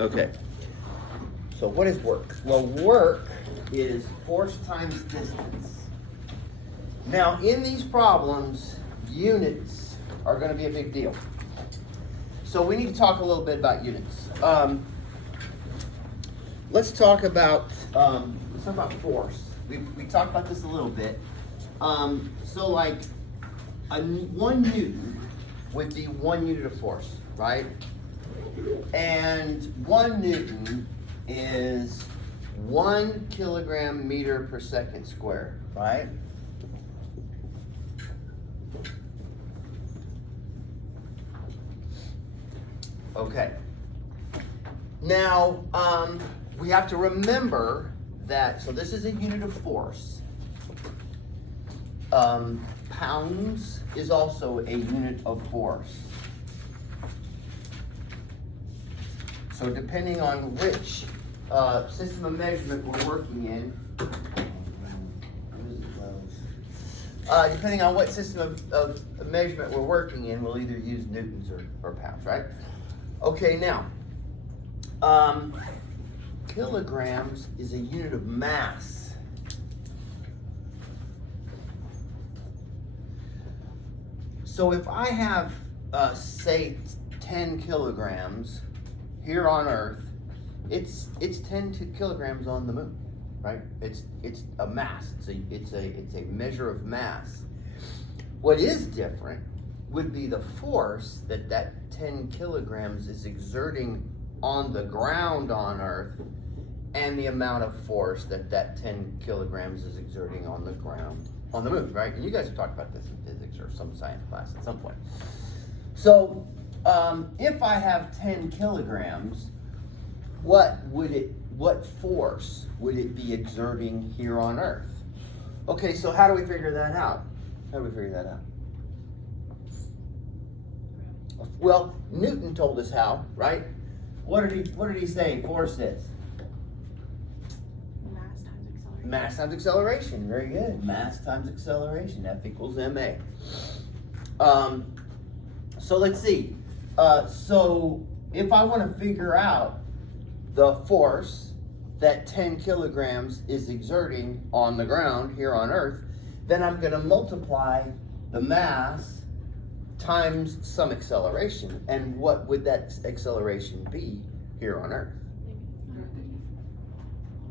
Okay. So what is work? Well, work is force times distance. Now, in these problems, units are going to be a big deal. So we need to talk a little bit about units. Let's talk about force. We talked about this a little bit. So like 1 Newton would be 1 unit of force, right? And 1 Newton is 1 kilogram meter per second squared, right? Okay. Now, we have to remember that, so this is a unit of force. Pounds is also a unit of force. So depending on which system of measurement we're working in, depending on what system of measurement we're working in, we'll either use newtons or pounds, right? Okay, now, kilograms is a unit of mass. So if I have, say, 10 kilograms here on Earth, it's 10 kilograms on the moon, right? It's a mass. It's a measure of mass. What is different would be the force that 10 kilograms is exerting on the ground on Earth, and the amount of force that 10 kilograms is exerting on the ground on the moon, right? And you guys have talked about this in physics or some science class at some point. So if I have 10 kilograms, what force would it be exerting here on Earth? Okay, so how do we figure that out? Well, Newton told us how, right? What did he say force is? Mass times acceleration. Mass times acceleration. Very good. Mass times acceleration. F equals ma. So let's see. So if I want to figure out the force that 10 kilograms is exerting on the ground here on Earth, then I'm going to multiply the mass times some acceleration. And what would that acceleration be here on Earth?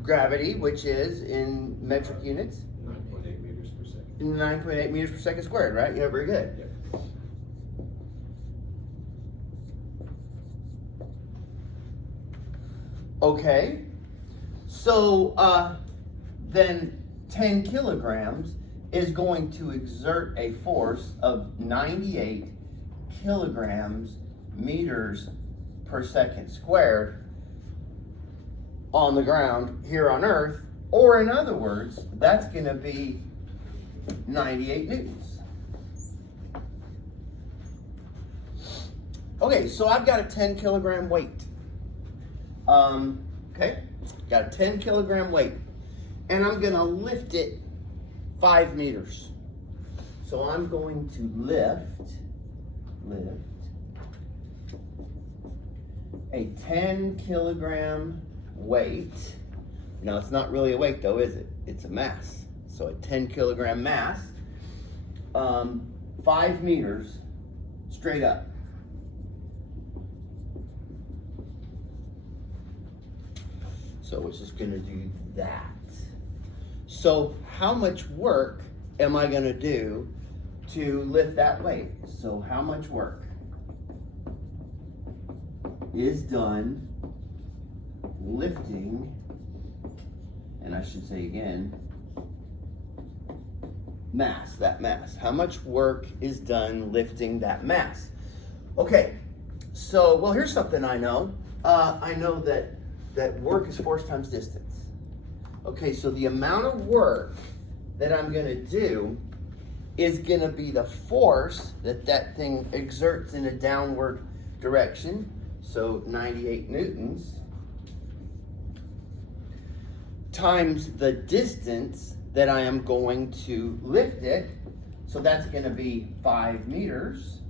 Gravity, which is in metric units? 9.8 meters per second. 9.8 meters per second squared, right? Yeah, very good. Yep. Okay, so then 10 kilograms is going to exert a force of 98 kilograms meters per second squared on the ground here on Earth, or in other words, that's going to be 98 newtons. Okay, so I've got a 10 kilogram weight. Okay, got a 10 kilogram weight, and I'm going to lift it 5 meters. So I'm going to lift a 10 kilogram weight. Now it's not really a weight though, is it? It's a mass. So a 10 kilogram mass, 5 meters straight up. So it's just going to do that. So how much work am I going to do to lift that weight? So how much work is done lifting, and I should say again, mass, that mass. How much work is done lifting that mass? Okay, so, well, here's something I know. I know that work is force times distance. Okay, so the amount of work that I'm going to do is going to be the force that thing exerts in a downward direction. So 98 newtons times the distance that I am going to lift it. So that's going to be 5 meters.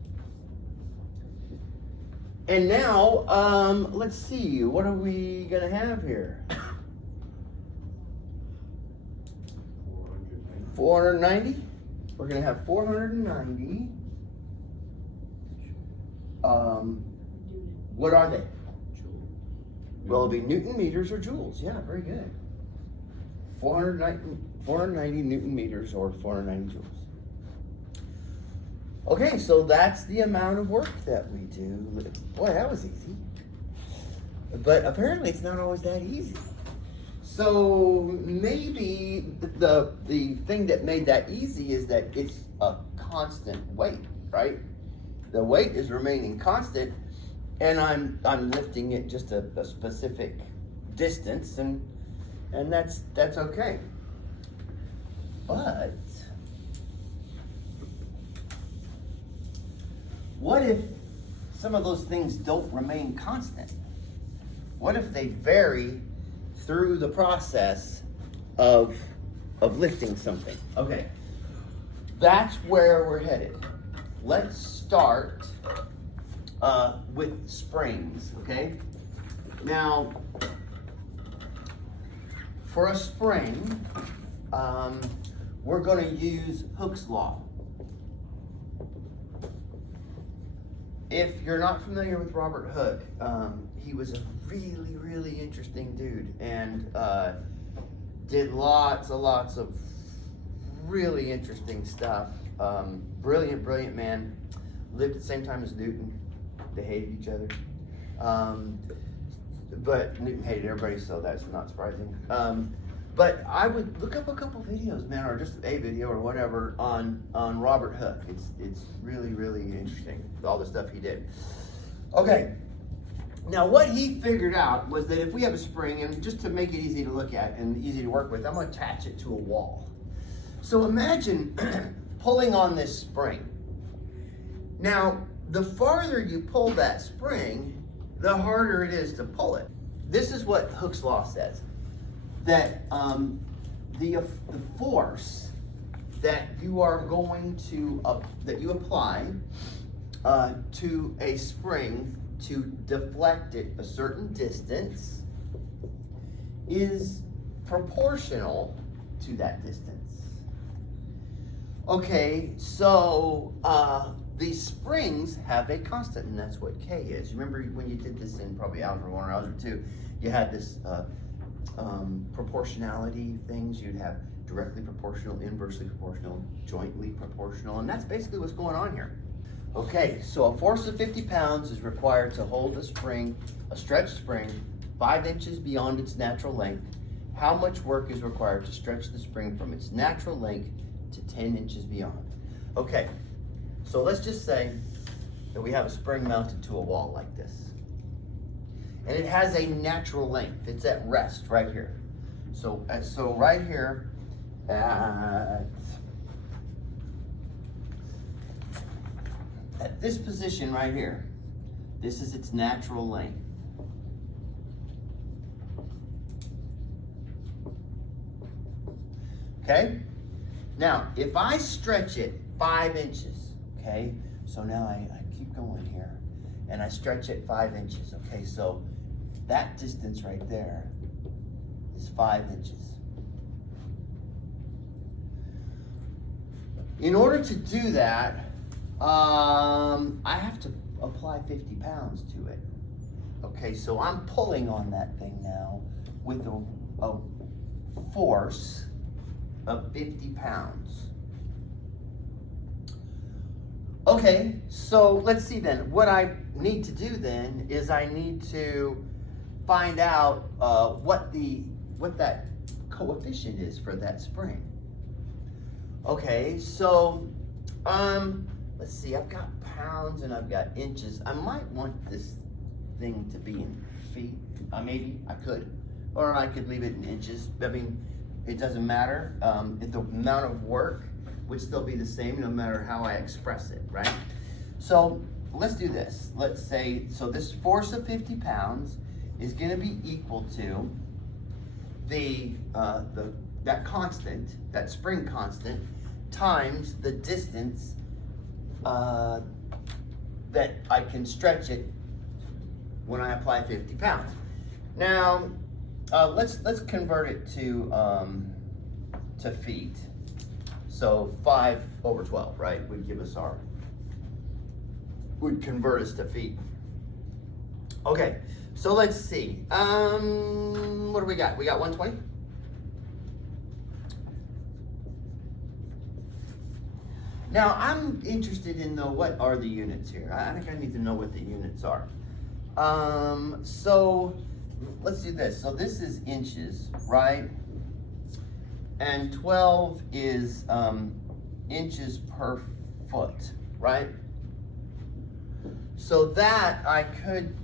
And now, let's see, what are we gonna have here? 490. We're gonna have 490. What are they? Well, it'll be Newton meters or joules. Yeah, very good. 490 Newton meters or 490 joules. Okay, so that's the amount of work that we do. Boy, that was easy. But apparently it's not always that easy. So maybe the thing that made that easy is that it's a constant weight, right? The weight is remaining constant, and I'm lifting it just a specific distance, and that's okay. But what if some of those things don't remain constant? What if they vary through the process of lifting something? Okay, that's where we're headed. Let's start with springs, okay? Now, for a spring, we're going to use Hooke's Law. If you're not familiar with Robert Hooke, he was a really, really interesting dude, and did lots of really interesting stuff. Brilliant man. Lived at the same time as Newton. They hated each other. But Newton hated everybody, so that's not surprising. But I would look up a couple videos, man, or just a video or whatever on Robert Hooke. It's really, really interesting, all the stuff he did. Okay, now what he figured out was that if we have a spring, and just to make it easy to look at and easy to work with, I'm going to attach it to a wall. So imagine pulling on this spring. Now, the farther you pull that spring, the harder it is to pull it. This is what Hooke's Law says. That the force that you are going to that you apply to a spring to deflect it a certain distance is proportional to that distance. Okay, so these springs have a constant, and that's what K is. Remember when you did this in probably Algebra 1 or Algebra 2, you had this proportionality things. You'd have directly proportional, inversely proportional, jointly proportional, and that's basically what's going on here. Okay, so a force of 50 pounds is required to hold a spring, a stretched spring, 5 inches beyond its natural length. How much work is required to stretch the spring from its natural length to 10 inches beyond? Okay, so let's just say that we have a spring mounted to a wall like this. And it has a natural length. It's at rest right here. So right here at this position right here, this is its natural length. Okay? Now, if I stretch it 5 inches, okay? So now I keep going here, and I stretch it 5 inches, okay? So that distance right there is 5 inches. In order to do that, I have to apply 50 pounds to it. Okay, so I'm pulling on that thing now with a force of 50 pounds. Okay, so let's see then. What I need to do then is I need to find out what that coefficient is for that spring. Okay, so let's see, I've got pounds and I've got inches. I might want this thing to be in feet. Maybe I could, or I could leave it in inches. I mean, it doesn't matter. The amount of work would still be the same no matter how I express it, right? So let's do this. Let's say, so this force of 50 pounds is gonna be equal to that constant, that spring constant, times the distance that I can stretch it when I apply 50 pounds. Now, let's convert it to feet. So 5/12, right, would give us would convert us to feet. Okay, so let's see. What do we got? We got 120? Now, I'm interested in what are the units here. I think I need to know what the units are. So let's do this. So this is inches, right? And 12 is inches per foot, right? So that I could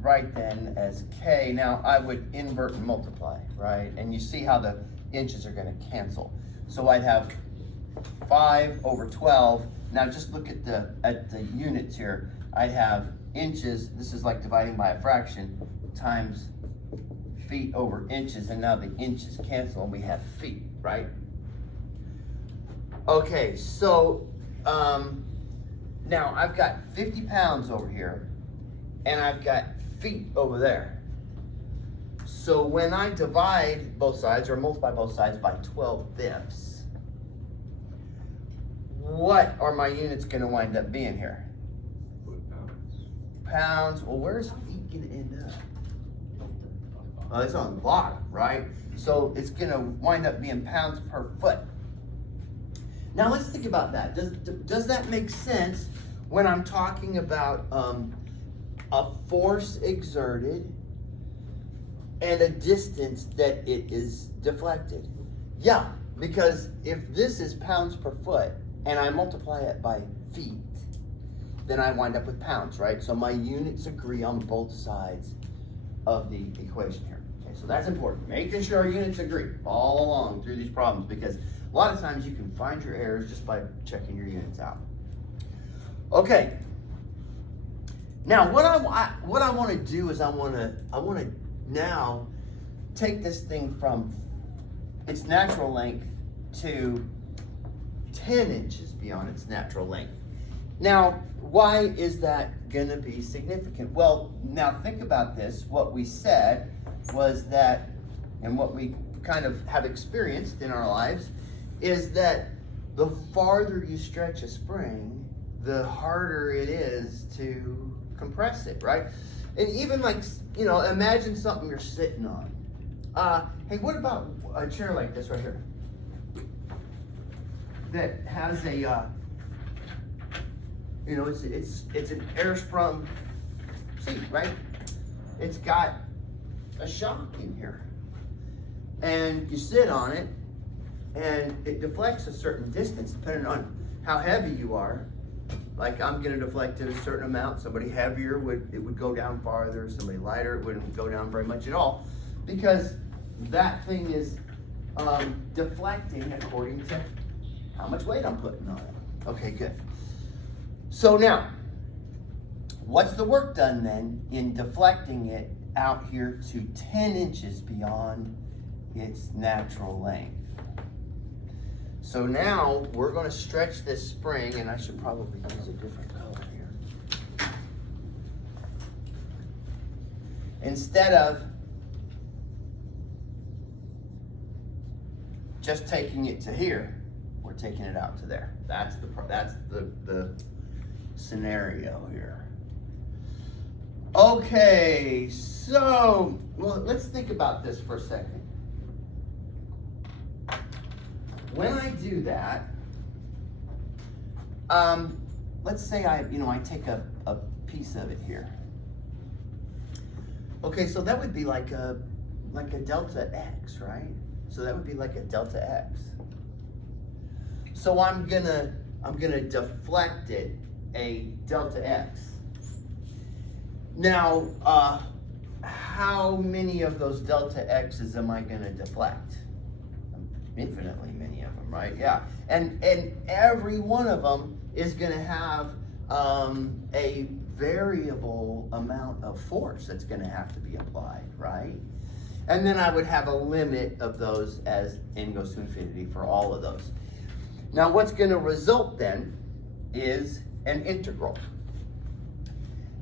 write then as K. Now I would invert and multiply, right? And you see how the inches are going to cancel. So I'd have 5/12. Now just look at the units here. I'd have inches. This is like dividing by a fraction times feet over inches, and now the inches cancel and we have feet, right? Okay, so now I've got 50 pounds over here and I've got feet over there. So when I divide both sides or multiply both sides by 12/5, what are my units going to wind up being here? Pounds. Well, where's feet going to end up? Oh, it's on the bottom, right? So it's going to wind up being pounds per foot. Now let's think about that. Does that make sense when I'm talking about a force exerted and a distance that it is deflected? Yeah, because if this is pounds per foot and I multiply it by feet, then I wind up with pounds, right? So my units agree on both sides of the equation here. Okay, so that's important. Making sure our units agree all along through these problems, because a lot of times you can find your errors just by checking your units out. Okay. Now what I want to do is I want to now take this thing from its natural length to 10 inches beyond its natural length. Now, why is that gonna be significant? Well, now think about this. What we said was that, and what we kind of have experienced in our lives, is that the farther you stretch a spring, the harder it is to compress it, right? And even like, imagine something you're sitting on. Hey, what about a chair like this right here? That has a, it's an air sprung seat, right? It's got a shock in here. And you sit on it, and it deflects a certain distance depending on how heavy you are. Like I'm gonna deflect it a certain amount. Somebody heavier would go down farther. Somebody lighter, it wouldn't go down very much at all, because that thing is deflecting according to how much weight I'm putting on it. Okay, good. So now, what's the work done then in deflecting it out here to 10 inches beyond its natural length? So now we're going to stretch this spring, and I should probably use a different color here. Instead of just taking it to here, we're taking it out to there. That's the scenario here. Okay, so let's think about this for a second. When I do that, let's say I take a piece of it here. Okay, so that would be like a delta x, right? So that would be like a delta x. So I'm gonna deflect it a delta x. Now, how many of those delta x's am I gonna deflect? Infinitely many of them, right? Yeah, and every one of them is gonna have a variable amount of force that's gonna have to be applied, right? And then I would have a limit of those as n goes to infinity for all of those. Now what's gonna result then is an integral.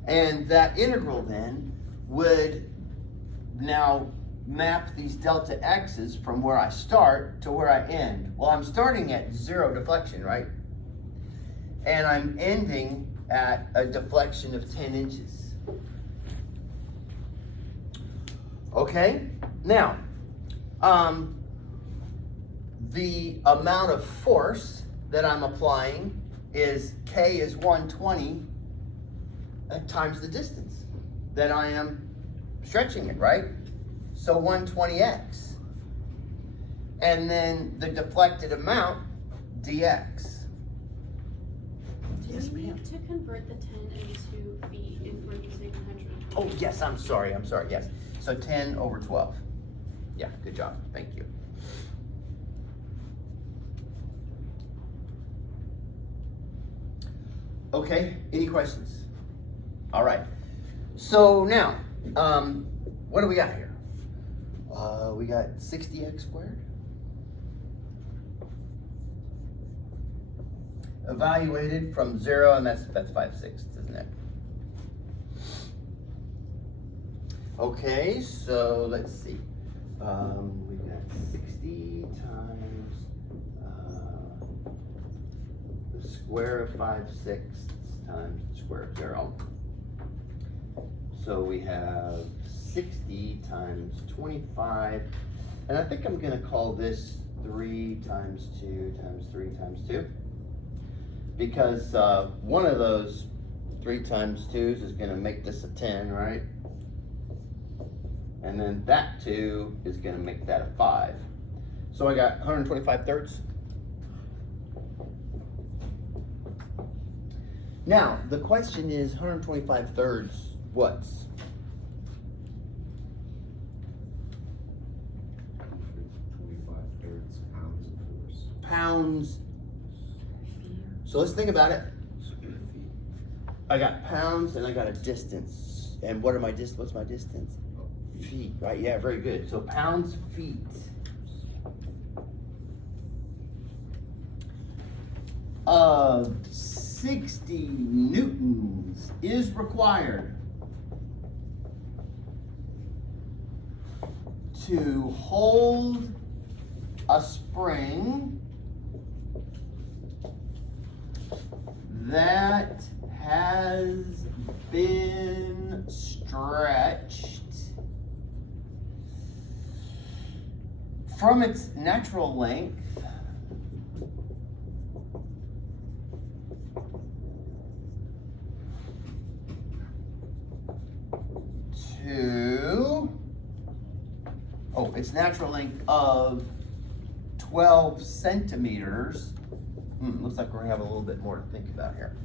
And that integral then would now map these delta x's from where I start to where I end. Well, I'm starting at 0 deflection, right? And I'm ending at a deflection of 10 inches. Okay? Now, the amount of force that I'm applying is K is 120 times the distance that I am stretching it, right? So 120x. And then the deflected amount, dx. Yes, Do we ma'am. need to convert the 10 into feet if we're using 120? Oh, yes, I'm sorry, yes. So 10 over 12. Yeah, good job, thank you. Okay, any questions? All right, so now, what do we got here? We got 60x squared. Evaluated from 0, and that's 5/6, isn't it? Okay, so let's see. We got 60 times the square of 5/6 times the square of 0. So we have 60 times 25, and I think I'm gonna call this 3 times 2 times 3 times 2. Because one of those 3 times 2's is gonna make this a 10, right? And then that 2 is gonna make that a 5. So I got 125 thirds. Now, the question is 125 thirds what's? 25 thirds pounds of force. Pounds. So let's think about it. I got pounds and I got a distance. And what are my what's my distance? Feet, right? Yeah, very good. So pounds, feet. Of 60 newtons is required to hold a spring that has been stretched from its natural length to, its natural length of 12 centimeters. Looks like we're gonna have a little bit more to think about here.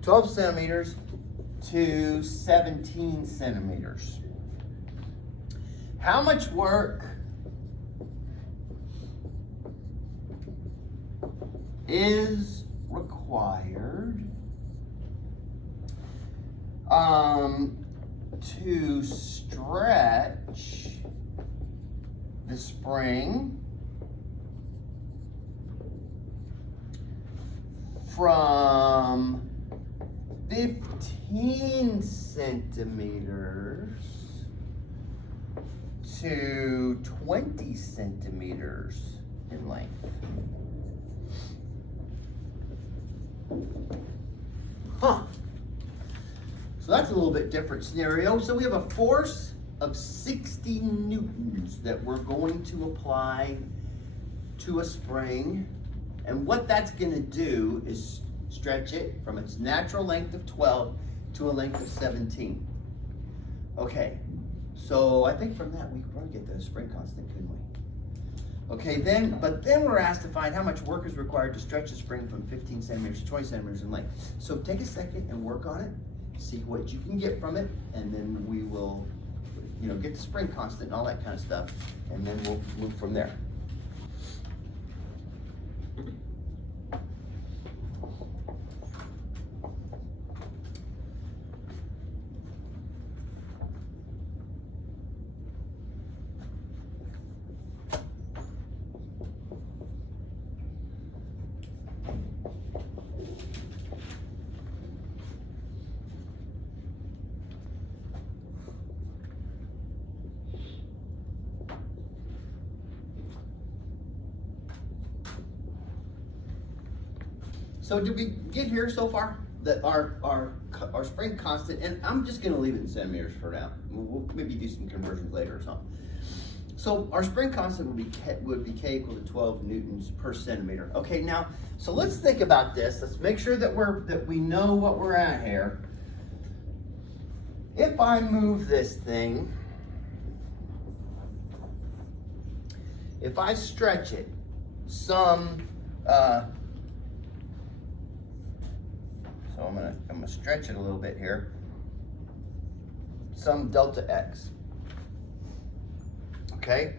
12 centimeters to 17 centimeters. How much work is required to stretch the spring from 15 centimeters to 20 centimeters in length? Huh. So that's a little bit different scenario. So we have a force of 60 newtons that we're going to apply to a spring. And what that's gonna do is stretch it from its natural length of 12 to a length of 17. Okay, so I think from that we could probably get the spring constant, couldn't we? Okay, but then we're asked to find how much work is required to stretch a spring from 15 centimeters to 20 centimeters in length. So take a second and work on it, see what you can get from it, and then we will, get the spring constant and all that kind of stuff, and then we'll move from there. So did we get here so far? That our spring constant, and I'm just gonna leave it in centimeters for now. We'll maybe do some conversions later or something. So our spring constant would be K equal to 12 newtons per centimeter. Okay, now, so let's think about this. Let's make sure that we know what we're at here. If I move this thing, if I stretch it some, so I'm gonna stretch it a little bit here, some delta x. Okay,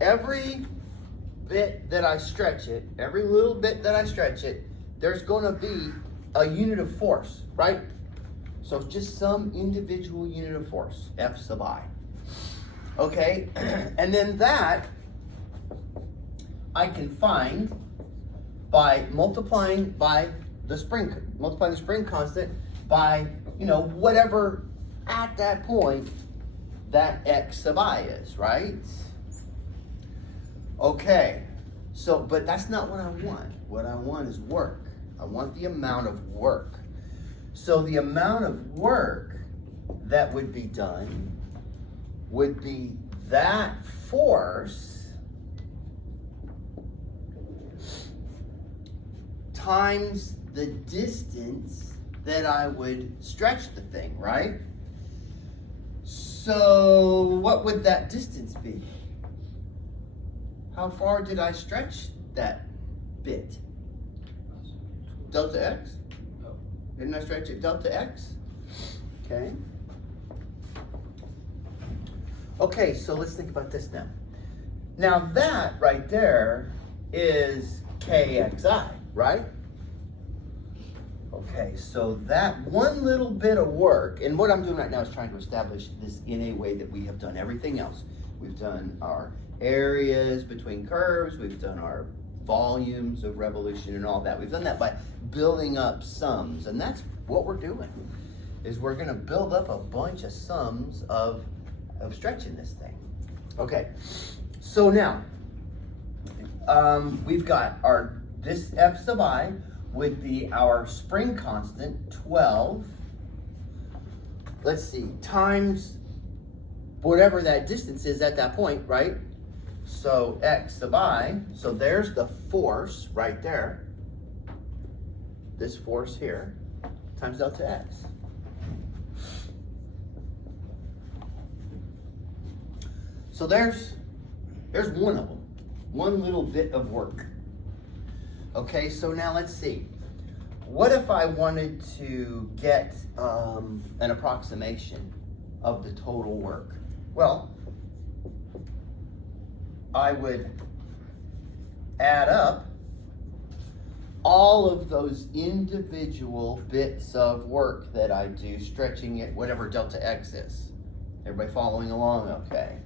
every bit that I stretch it, every little bit that I stretch it, there's gonna be a unit of force, right? So just some individual unit of force, F sub I. Okay, and then that I can find by multiplying by the spring constant by, you know, whatever at that point that X sub I is, right? Okay, so, but that's not what I want. What I want is work. I want the amount of work. So the amount of work that would be done would be that force times the distance that I would stretch the thing, right? So what would that distance be? How far did I stretch that bit? Delta x? Didn't I stretch it delta x? Okay. Okay, so let's think about this now. Now that right there is kxi, right? Okay, so that one little bit of work, and what I'm doing right now is trying to establish this in a way that we have done everything else. We've done our areas between curves, we've done our volumes of revolution and all that. We've done that by building up sums, and that's what we're doing, is we're gonna build up a bunch of sums of stretching this thing. Okay, so now, we've got this F sub I would be our spring constant, 12, let's see, times whatever that distance is at that point, right? So X sub I, so there's the force right there, this force here, times delta X. So there's one of them, one little bit of work. Okay, so now let's see. What if I wanted to get an approximation of the total work? Well, I would add up all of those individual bits of work that I do, stretching it, whatever delta x is. Everybody following along okay?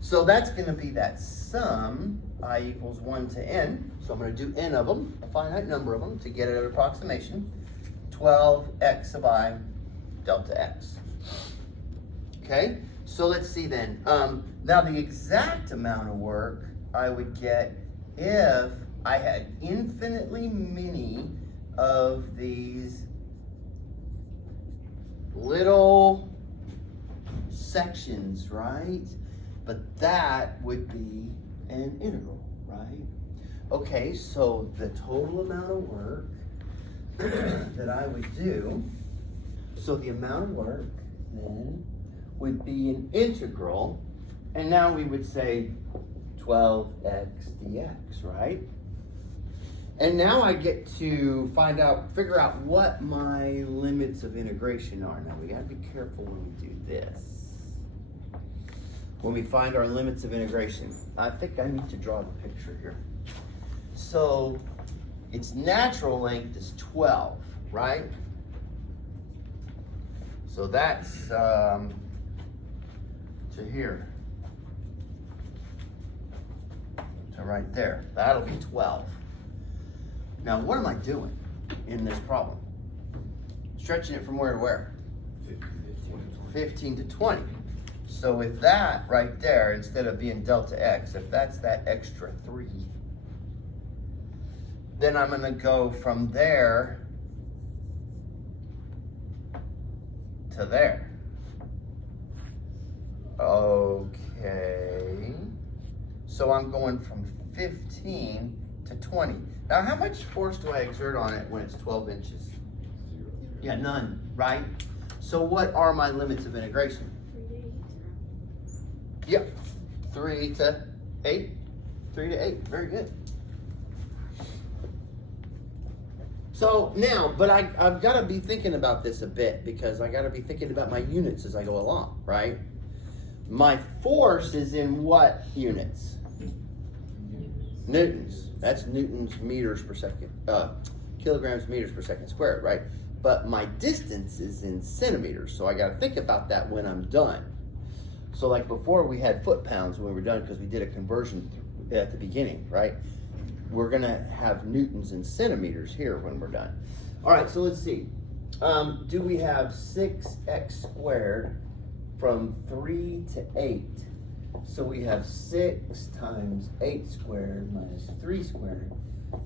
So that's going to be that sum, I equals 1 to n. So I'm going to do n of them, a finite number of them, to get an approximation. 12 x sub I delta x. Okay, so let's see then. Now the exact amount of work I would get if I had infinitely many of these little sections, right? But that would be an integral, right? Okay, so the total amount of work that I would do, so the amount of work then would be an integral, and now we would say 12x dx, right? And now I get to figure out what my limits of integration are. Now we gotta be careful when we do this. When we find our limits of integration, I think I need to draw the picture here. So its natural length is 12, right? So that's to here, to right there. That'll be 12. Now what am I doing in this problem? Stretching it from where to where? 15 to 20. So if that right there, instead of being delta x, if that's that extra 3, then I'm gonna go from there to there. Okay. So I'm going from 15 to 20. Now, how much force do I exert on it when it's 12 inches? 0. Yeah, none, right? So what are my limits of integration? 3 to 8. Yep, 3 to 8. 3 to 8, very good. So now, but I've got to be thinking about this a bit because I got to be thinking about my units as I go along, right? My force is in what units? Newtons. That's newtons meters per second, kilograms meters per second squared, right? But my distance is in centimeters, so I got to think about that when I'm done. So like before we had foot pounds when we were done because we did a conversion at the beginning, right? We're gonna have newtons and centimeters here when we're done. All right, so let's see. Do we have 6x squared from 3 to 8? So we have 6 times 8 squared minus 3 squared.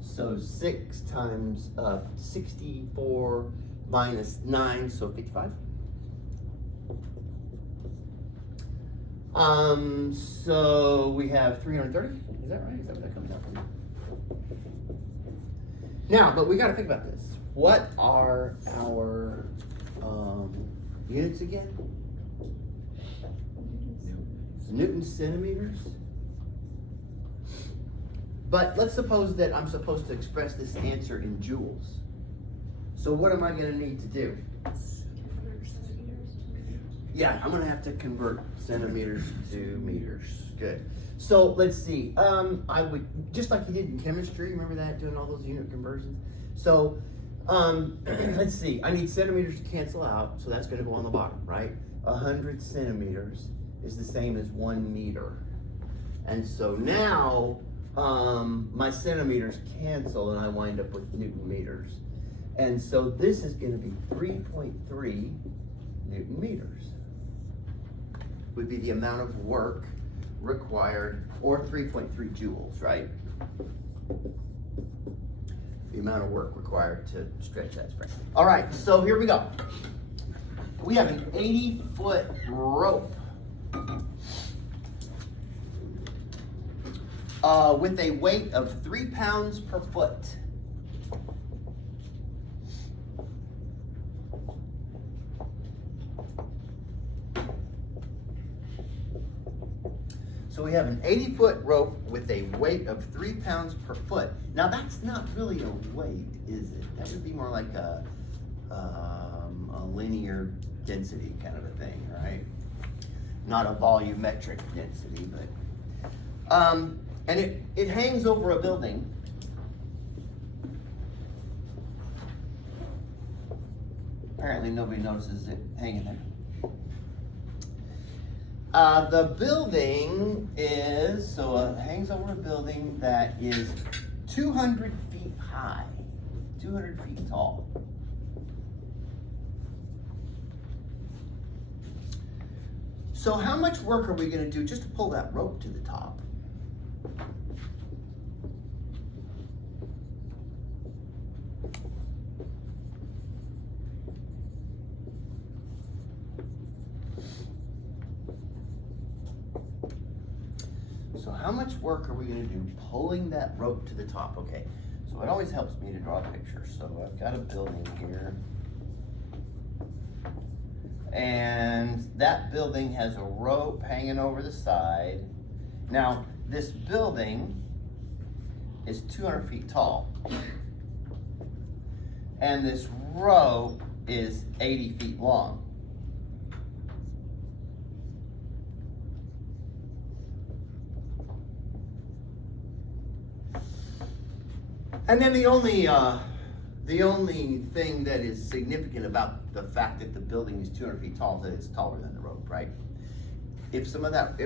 So 6 times 64 minus 9, so 55. So we have 330. Is that right? Is that what that comes out to? Now, but we got to think about this. What are our units again? Newton centimeters. But let's suppose that I'm supposed to express this answer in joules. So what am I going to need to do? Convert centimeters to meters. Yeah, I'm going to have to convert centimeters to meters. Good. So let's see. I would, just like you did in chemistry, remember that, doing all those unit conversions? So let's see. I need centimeters to cancel out, so that's going to go on the bottom, right? 100 centimeters is the same as 1 meter. And so now my centimeters cancel and I wind up with Newton meters. And so this is going to be 3.3 Newton meters. Would be the amount of work required, or 3.3 joules, right? The amount of work required to stretch that spring. All right, so here we go. We have an 80-foot rope with a weight of 3 pounds per foot. So we have an 80-foot rope with a weight of 3 pounds per foot. Now that's not really a weight, is it? That would be more like a linear density kind of a thing, right? Not a volumetric density, but and it hangs over a building. Apparently nobody notices it hanging there. The building is, so it hangs over a building that is 200 feet high, 200 feet tall. So how much work are we going to do just to pull that rope to the top? So how much work are we going to do pulling that rope to the top? Okay, so it always helps me to draw a picture. So I've got a building here. And that building has a rope hanging over the side. Now, this building is 200 feet tall. And this rope is 80 feet long. And then the only thing that is significant about the fact that the building is 200 feet tall is that it's taller than the rope, right? If that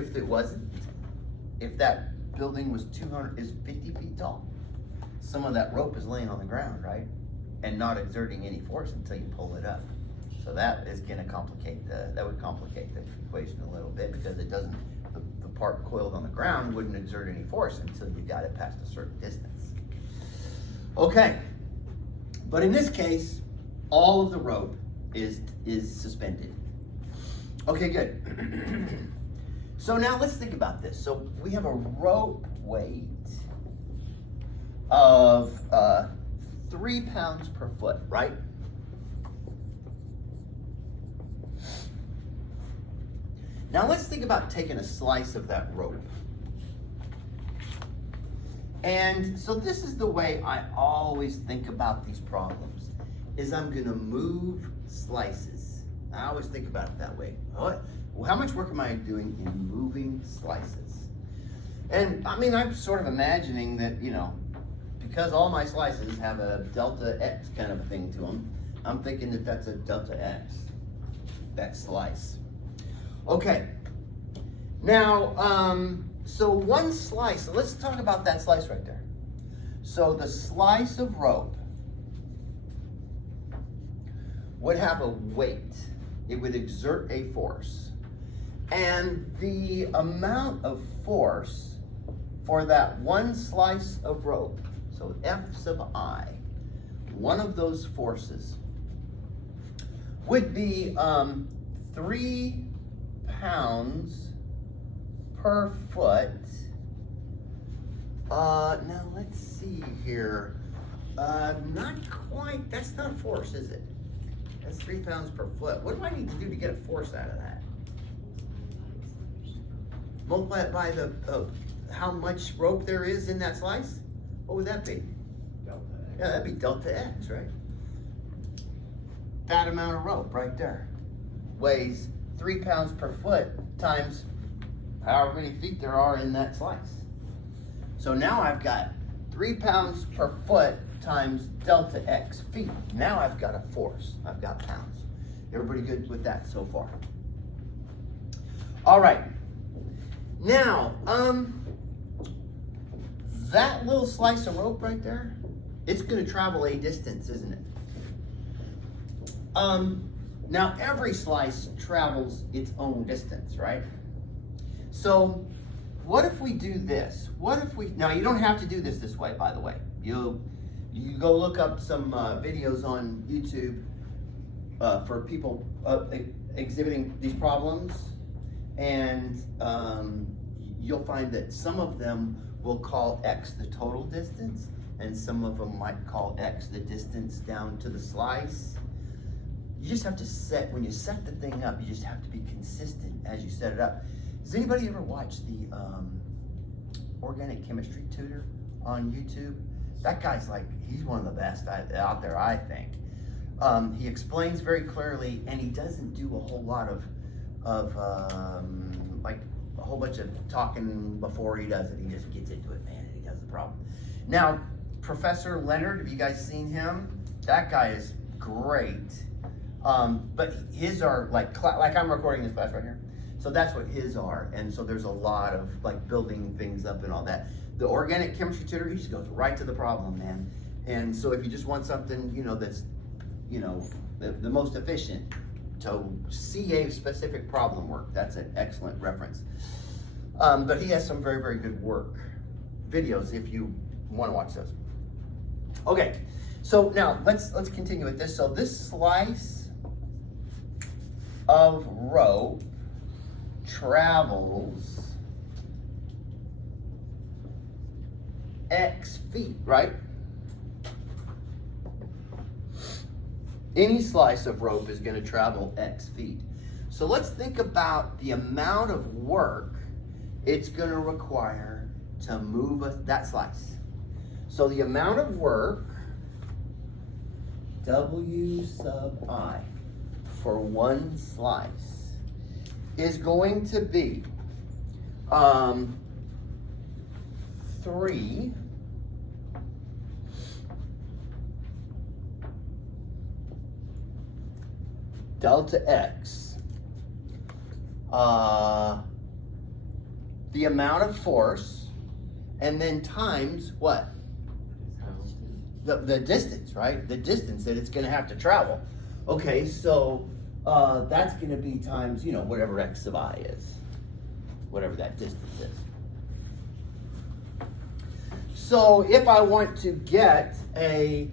building was 50 feet tall, some of that rope is laying on the ground, right? And not exerting any force until you pull it up. So that is gonna complicate that would complicate the equation a little bit because it doesn't, the part coiled on the ground wouldn't exert any force until you got it past a certain distance. Okay, but in this case, all of the rope is suspended. Okay, good. So now let's think about this. So we have a rope weight of 3 pounds per foot, right? Now let's think about taking a slice of that rope. And so this is the way I always think about these problems, is I'm gonna move slices. I always think about it that way. What? Well, how much work am I doing in moving slices? And I mean, I'm sort of imagining that, because all my slices have a delta X kind of a thing to them, I'm thinking that that's a delta X, that slice. Okay, now, so one slice, so let's talk about that slice right there. So the slice of rope would have a weight. It would exert a force. And the amount of force for that one slice of rope, so F sub I, one of those forces would be 3 pounds per foot. Now let's see here. Not quite, that's not a force, is it? That's 3 pounds per foot. What do I need to do to get a force out of that? Multiply it by the, how much rope there is in that slice? What would that be? Delta X. Yeah, that'd be delta X, right? That amount of rope right there weighs 3 pounds per foot times however many feet there are in that slice. So now I've got 3 pounds per foot times delta X feet. Now I've got a force. I've got pounds. Everybody good with that so far? All right. Now, that little slice of rope right there, it's going to travel a distance, isn't it? Now every slice travels its own distance, right? So what if we do this? Now you don't have to do this way, by the way. You go look up some videos on YouTube for people exhibiting these problems, and you'll find that some of them will call X the total distance, and some of them might call X the distance down to the slice. You just have to when you set the thing up, you just have to be consistent as you set it up. Does anybody ever watch the organic chemistry tutor on YouTube? That guy's he's one of the best out there, I think. He explains very clearly, and he doesn't do a whole lot of a whole bunch of talking before he does it. He just gets into it, man, and he does the problem. Now, Professor Leonard, have you guys seen him? That guy is great. But his are like I'm recording this class right here. So that's what his are. And so there's a lot of building things up and all that. The organic chemistry tutor, he just goes right to the problem, man. And so if you just want something, that's, the most efficient to see a specific problem work, that's an excellent reference. But he has some very, very good videos if you want to watch those. Okay, so now let's continue with this. So this slice of rope travels X feet, right? Any slice of rope is going to travel X feet. So let's think about the amount of work it's going to require to move that slice. So the amount of work, W sub I, for one slice is going to be 3 delta X, the amount of force, and then times what? The distance, right? The distance that it's going to have to travel. Okay, so that's going to be times, whatever X sub I is, whatever that distance is. So if I want to get an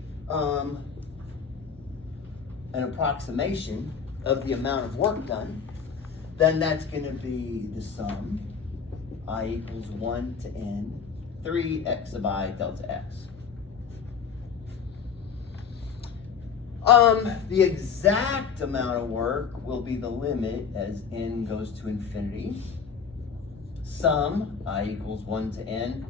approximation of the amount of work done, then that's gonna be the sum, I equals 1 to n, 3 x sub I delta x. The exact amount of work will be the limit as n goes to infinity. Sum, I equals 1 to n,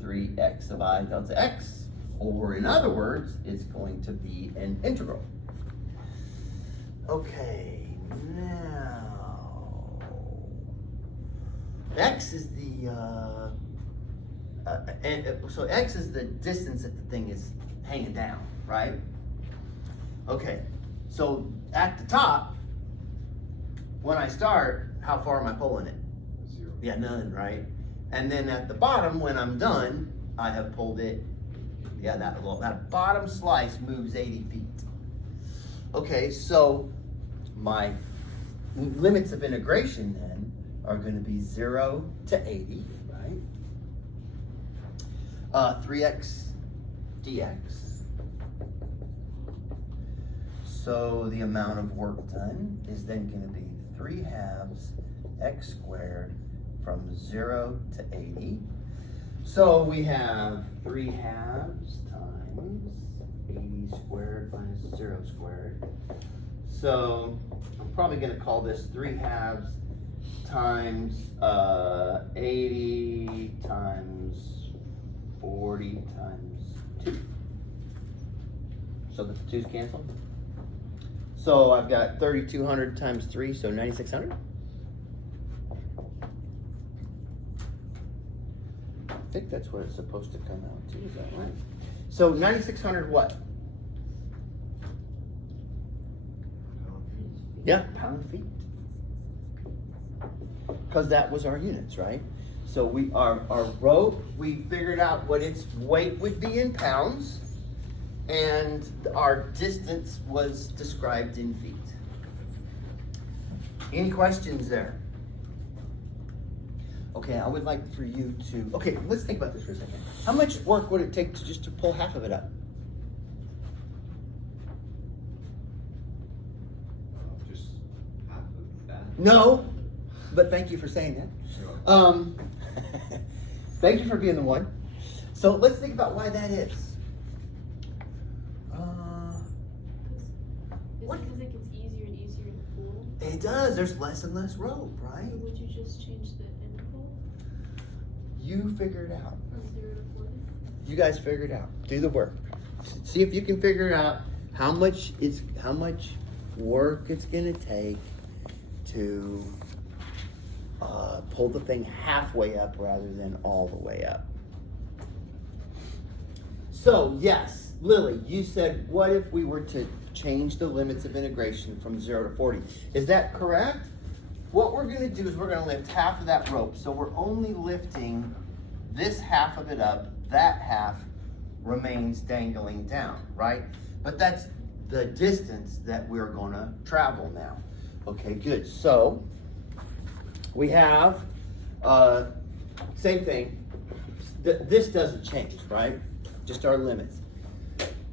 3 x sub I delta x. Or in other words, it's going to be an integral. Okay, now, x is so x is the distance that the thing is hanging down, right? Okay, so at the top, when I start, how far am I pulling it? 0. Yeah, none, right? And then at the bottom, when I'm done, I have pulled it, yeah, that bottom slice moves 80 feet. Okay, so my limits of integration then are going to be 0 to 80, right? 3x dx. So the amount of work done is then going to be 3/2 x squared from 0 to 80. So we have 3/2 times 80 squared minus 0 squared. So I'm probably going to call this 3/2 times 80 times 40 times 2. So the 2's cancel. So I've got 3,200 times 3, so 9,600. I think that's what it's supposed to come out to, is that right? So 9,600 what? Yeah, pound feet. Because that was our units, right? So our rope, we figured out what its weight would be in pounds, and our distance was described in feet. Any questions there? Okay, I would like for you to, okay, let's think about this for a second. How much work would it take to pull half of it up? Just half of that. No, but thank you for saying that. Sure. Thank you for being the one. So let's think about why that is. Is it because it gets easier and easier to pull? It does, there's less and less rope, right? So would you just change the interval You figure it out. from 0 to 40? You guys figure it out. Do the work. See if you can figure out how much work it's gonna take to pull the thing halfway up rather than all the way up. So yes, Lily, you said, what if we were to change the limits of integration from 0 to 40? Is that correct? What we're gonna do is we're gonna lift half of that rope. So we're only lifting this half of it up, that half remains dangling down, right? But that's the distance that we're gonna travel now. Okay, good. So we have, same thing. This doesn't change, right? Just our limits.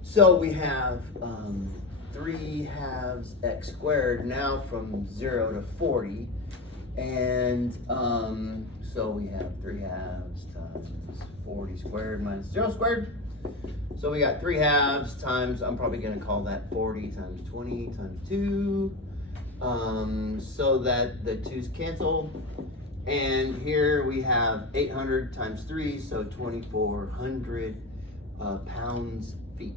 So we have 3/2 x squared now from 0 to 40. And so we have 3/2 times 40 squared minus 0 squared. So we got 3/2 times, I'm probably gonna call that 40 times 20 times 2. So that the 2's cancel. And here we have 800 times 3, so 2,400 pounds feet.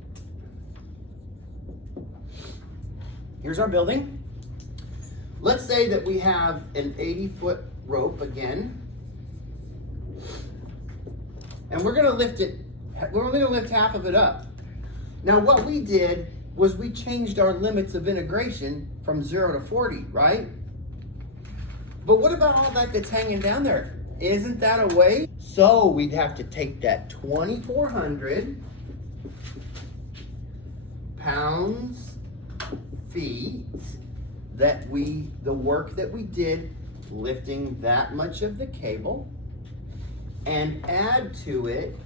Here's our building. Let's say that we have an 80-foot rope again. And we're gonna lift it, we're only gonna lift half of it up. Now what we did was we changed our limits of integration from 0 to 40, right? But what about all that that's hanging down there? Isn't that a weight? So we'd have to take that 2,400 pounds feet that the work that we did lifting that much of the cable, and add to it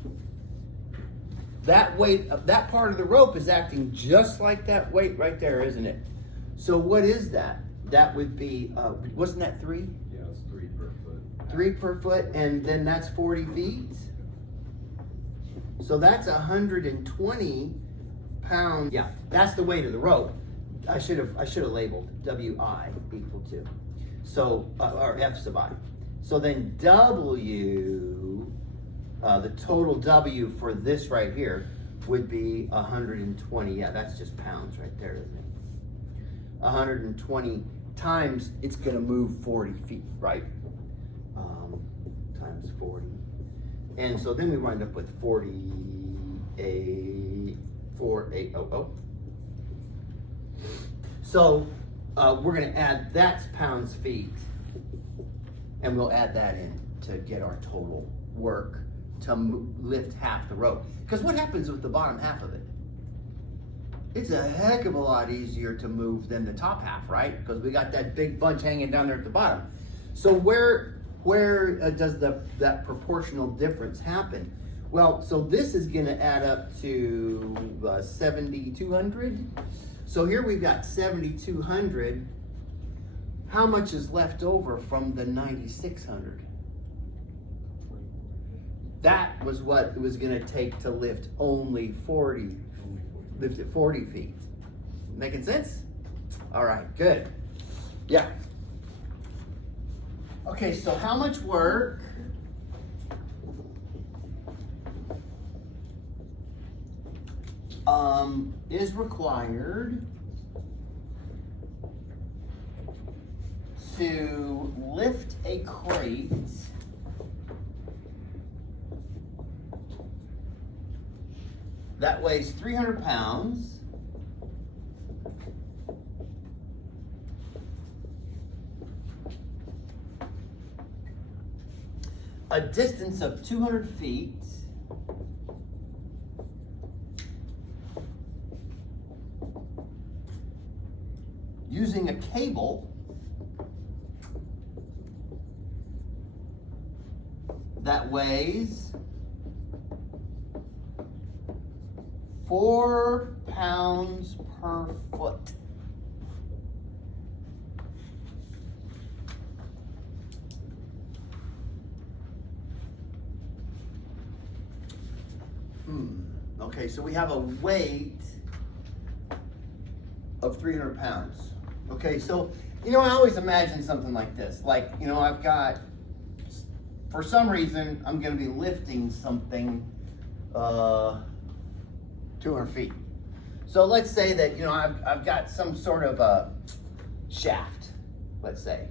that weight, that part of the rope is acting just like that weight right there, isn't it? So what is that? That would be, wasn't that 3? Yeah, it's 3 per foot. 3 per foot, and then that's 40 feet. So that's 120 pounds. Yeah, that's the weight of the rope. I should have labeled WI equal to. So, or F sub I. So then W, the total W for this right here would be 120. Yeah, that's just pounds right there, isn't it? 120 times, it's gonna move 40 feet, right? Times 40. And so then we wind up with 48,000. So we're gonna add that's pounds feet, and we'll add that in to get our total work to lift half the rope. Because what happens with the bottom half of it? It's a heck of a lot easier to move than the top half, right? Because we got that big bunch hanging down there at the bottom. So where does that proportional difference happen? Well, so this is gonna add up to 7,200. So here we've got 7,200. How much is left over from the 9,600? That was what it was gonna take to lift only 40. Lift it 40 feet. Making sense? All right, good. Yeah. Okay, so how much work is required to lift a crate that weighs 300 pounds a distance of 200 feet using a cable that weighs 4 pounds per foot. Okay, so we have a weight of 300 pounds. Okay, so, you know, I always imagine something like this. Like, you know, I've got, for some reason, I'm gonna be lifting something 200 feet. So let's say that, you know, I've got some sort of a shaft, let's say,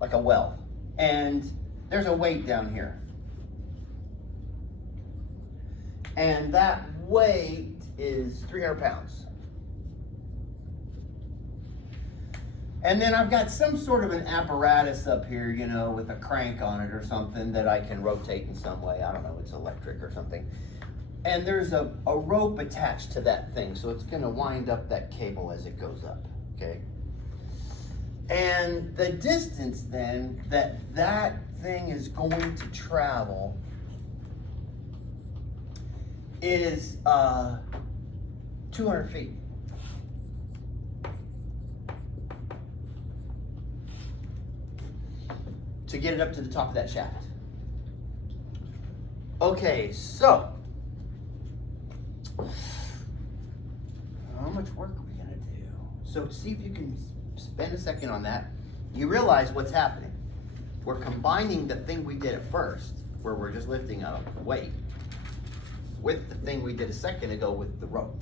like a well, and there's a weight down here. And that weight is 300 pounds. And then I've got some sort of an apparatus up here, you know, with a crank on it or something that I can rotate in some way. I don't know, it's electric or something. And there's a rope attached to that thing, so it's gonna wind up that cable as it goes up, okay? And the distance then that thing is going to travel is 200 feet. To get it up to the top of that shaft. Okay, so how much work are we gonna do? So see if you can spend a second on that. You realize what's happening. We're combining the thing we did at first, where we're just lifting a weight, with the thing we did a second ago with the rope.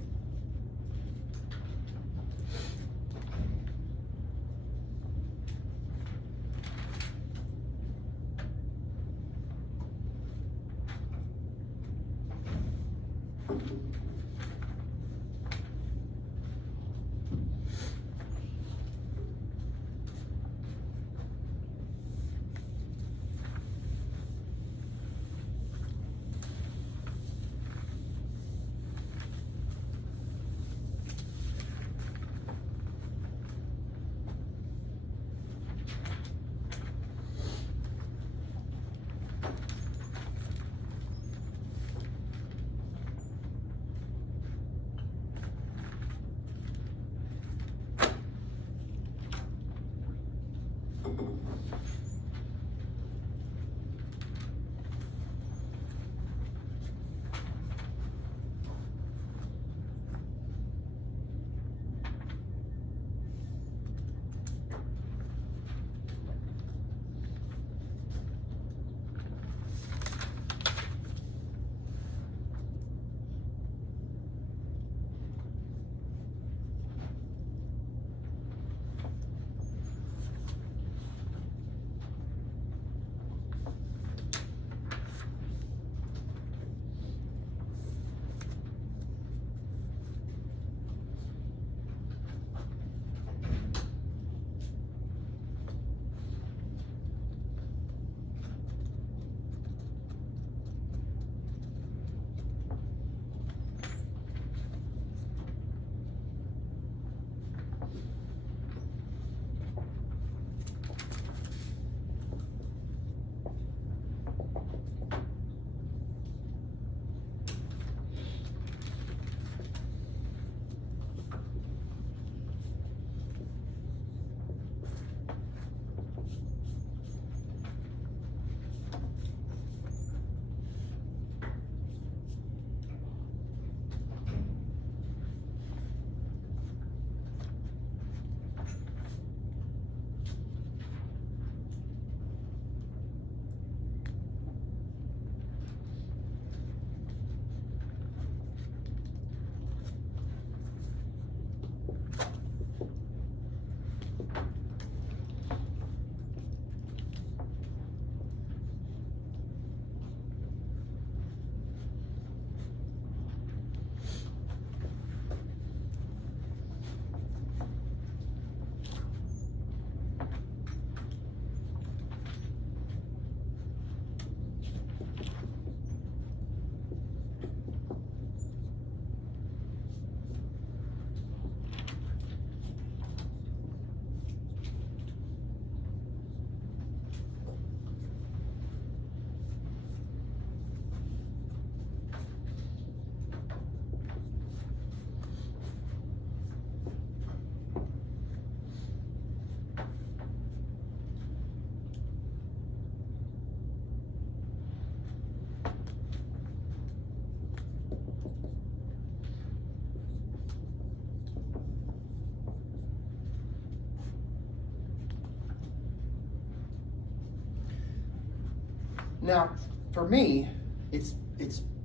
Now, for me, it's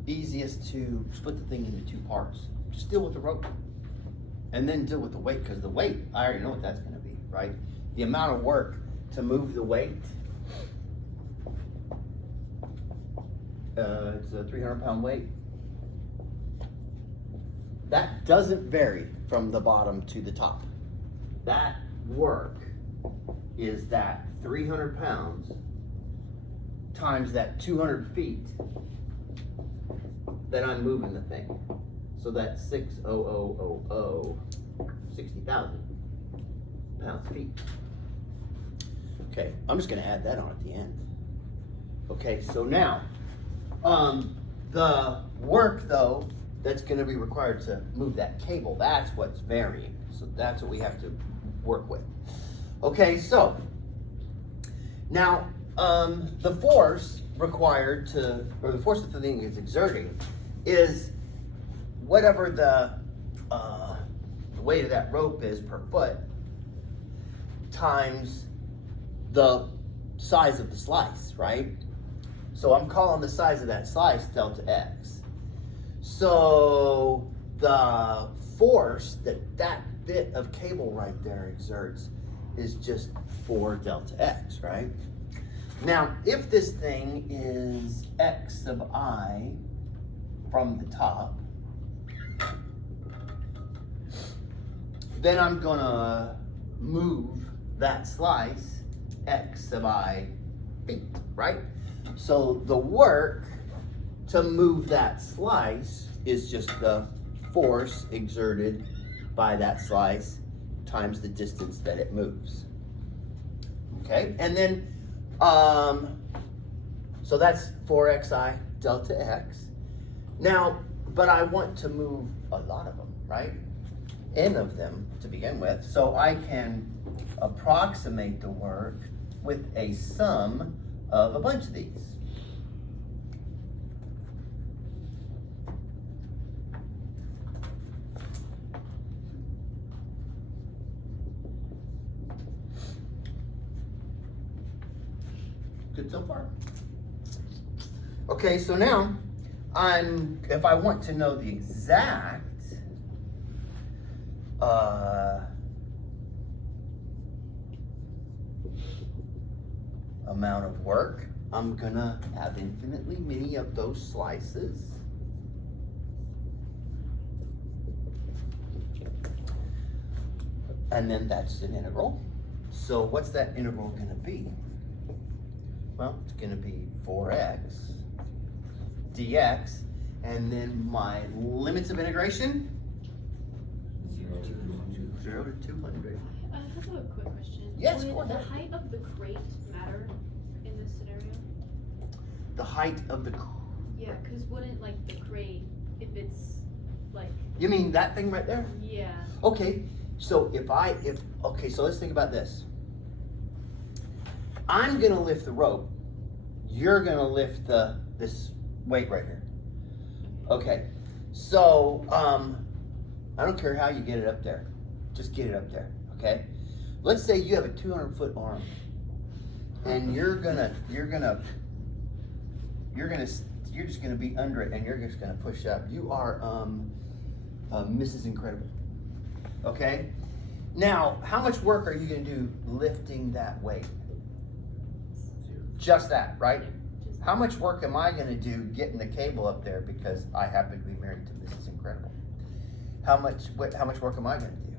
easiest to split the thing into two parts. Just deal with the rope. And then deal with the weight, because the weight, I already know what that's gonna be, right? The amount of work to move the weight. It's a 300-pound weight. That doesn't vary from the bottom to the top. That work is that 300 pounds times that 200 feet that I'm moving the thing. So that's 60,000 pounds feet. Okay, I'm just gonna add that on at the end. Okay, so now, the work though, that's gonna be required to move that cable, that's what's varying. So that's what we have to work with. Okay, so, now, the force required to, or the force that the thing is exerting is whatever the weight of that rope is per foot times the size of the slice, right? So I'm calling the size of that slice delta X. So the force that that bit of cable right there exerts is just 4 delta X, right? Now, if this thing is X sub I from the top, then I'm gonna move that slice X sub I feet, right? So the work to move that slice is just the force exerted by that slice times the distance that it moves. Okay, and then, so that's 4xi delta x. Now, but I want to move a lot of them, right? N of them to begin with, so I can approximate the work with a sum of a bunch of these. Good so far? Okay, so now if I want to know the exact amount of work, I'm gonna have infinitely many of those slices. And then that's an integral. So what's that integral gonna be? Well, it's gonna be 4x dx, and then my limits of integration? 0 to 200. I have a quick question. Yes, Would go ahead. the height of the crate matter in this scenario? The height of the, Yeah, because wouldn't like the crate, if it's like, you mean that thing right there? yeah, Okay, so okay, so let's think about this. I'm gonna lift the rope, you're gonna lift this weight right here. Okay, so, I don't care how you get it up there, just get it up there, okay? Let's say you have a 200-foot arm, and you're just gonna be under it, and you're just gonna push up. You are, Mrs. Incredible, okay? Now, how much work are you gonna do lifting that weight? Just that, right? just How much work am I gonna do getting the cable up there because I happen to be married to Mrs. Incredible? How much work am I gonna do?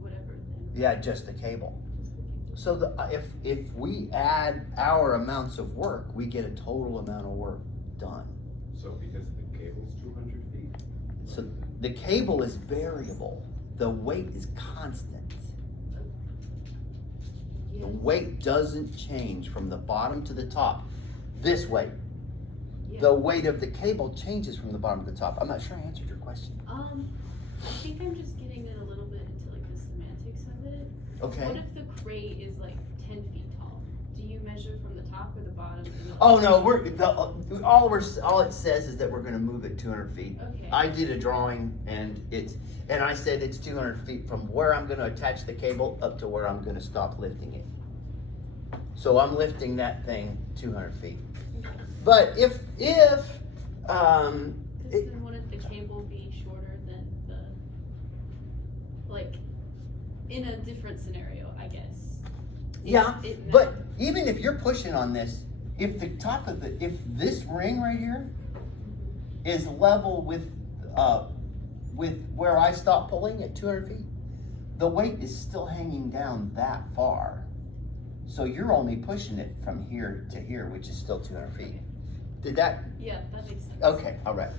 whatever then. Yeah, just the cable. So if we add our amounts of work, we get a total amount of work done. So because the cable's 200 feet? So the cable is variable. The weight is constant. Yeah. The weight doesn't change from the bottom to the top. This weight. Yeah. The weight of the cable changes from the bottom to the top. I'm not sure I answered your question. I think I'm just getting it a little bit into like the semantics of it. Okay. What if the crate is like 10 feet tall? Do you measure from the top or the bottom? Oh no, all it says is that we're gonna move it 200 feet. Okay. I did a drawing and I said it's 200 feet from where I'm gonna attach the cable up to where I'm gonna stop lifting it. So I'm lifting that thing 200 feet. But if Cause then wouldn't the cable be shorter than like, in a different scenario, I guess? yeah, It- but even if you're pushing on this, if the top of if this ring right here is level with where I stop pulling at 200 feet, the weight is still hanging down that far. So you're only pushing it from here to here, which is still 200 feet. Did that? Yeah, that makes sense. Okay, all right.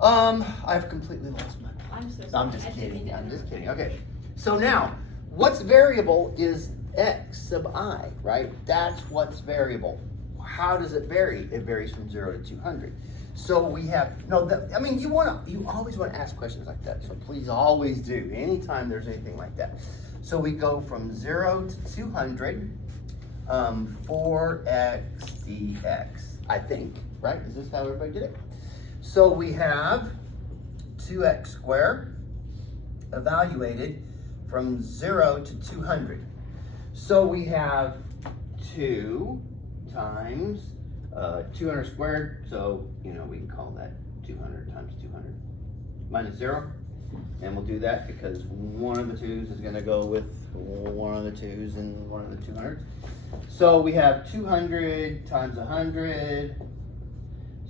I've completely lost my. I'm so sorry. I'm just I didn't mean kidding. to I'm just interrupt. kidding. Okay. So now, what's variable is x sub I, right? That's what's variable. How does it vary? It varies from 0 to 200. So we have I mean, you always want to ask questions like that. So please always do. Anytime there's anything like that. So we go from 0 to 200, 4x dx. I think, right? Is this how everybody did it? So we have 2x squared evaluated from 0 to 200. So we have 2 times 200 squared. So, we can call that 200 times 200 minus 0. And we'll do that because one of the 2's is going to go with one of the 2's and one of the 200s. So we have 200 times 100.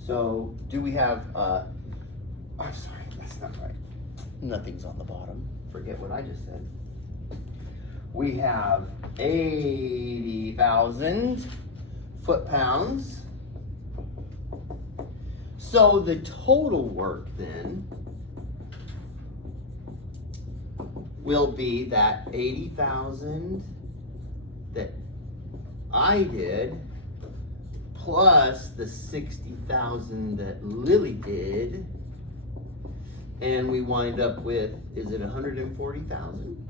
So do we have, I'm sorry, that's not right. Nothing's on the bottom. Forget what I just said. We have 80,000 foot-pounds. So the total work then will be that 80,000 that I did plus the 60,000 that Lily did, and we wind up with, is it 140,000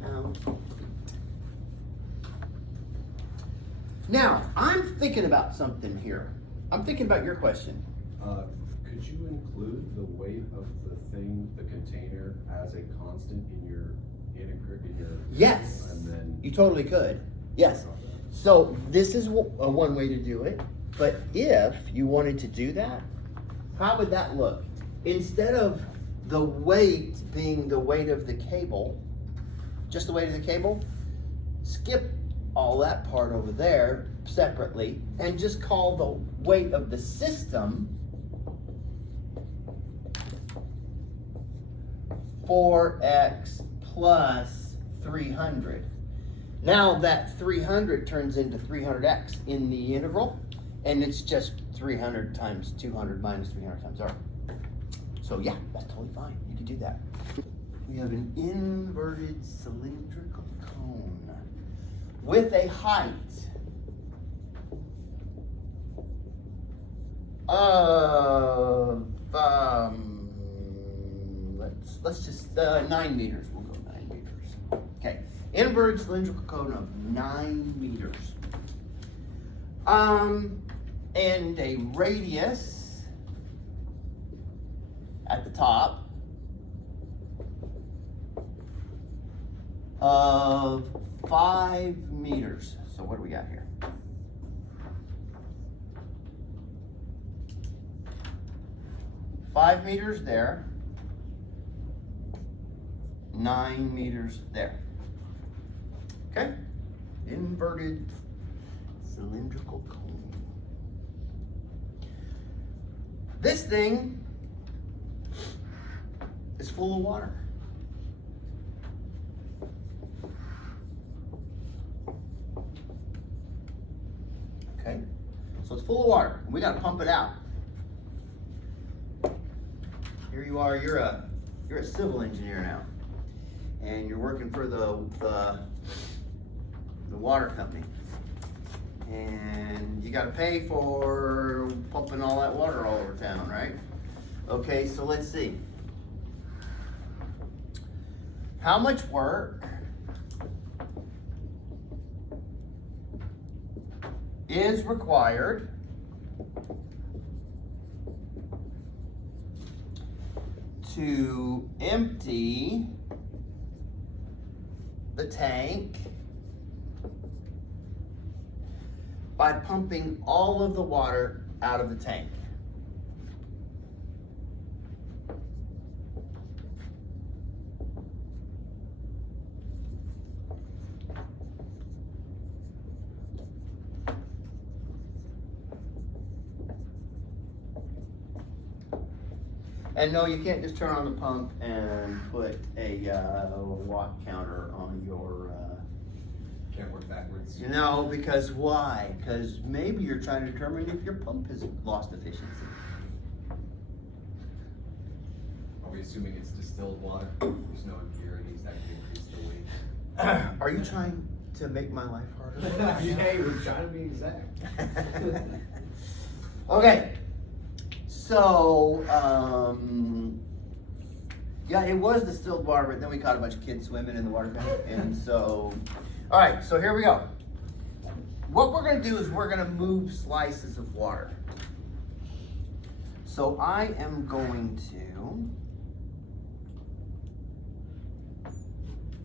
pounds? Now, I'm thinking about something here. I'm thinking about your question. Could you include the weight of the thing, the container, as a constant in your Yes, and then you totally could. Yes. So this is one way to do it. But if you wanted to do that, how would that look? Instead of the weight being the weight of the cable, just the weight of the cable, skip all that part over there separately and just call the weight of the system 4x plus 300. Now that 300 turns into 300x in the integral, and it's just 300 times 200 minus 300 times r. So yeah, that's totally fine. You can do that. We have an inverted cylindrical cone with a height of let's just 9 meters. We'll go 9 meters. Okay, inverted cylindrical cone of 9 meters. And a radius at the top of 5 meters. So what do we got here? Five meters there, 9 meters there. Okay? Inverted cylindrical cone. This thing is full of water. Okay? So it's full of water. We gotta pump it out. Here you are, you're a civil engineer now. And you're working for the water company. And you gotta pay for pumping all that water all over town, right? Okay, so let's see. How much work is required to empty the tank by pumping all of the water out of the tank. And no, you can't just turn on the pump and put a watt counter on your, Can't work backwards. no, because why? Because maybe you're trying to determine if your pump has lost efficiency. Are we assuming it's distilled water? There's no impurities that could increase the weight? Are you trying to make my life harder? Yeah, we're trying to be exact. Okay, so, yeah, it was distilled water, but then we caught a bunch of kids swimming in the water tank, and so, all right, so here we go. What we're gonna do is we're gonna move slices of water. So I am going to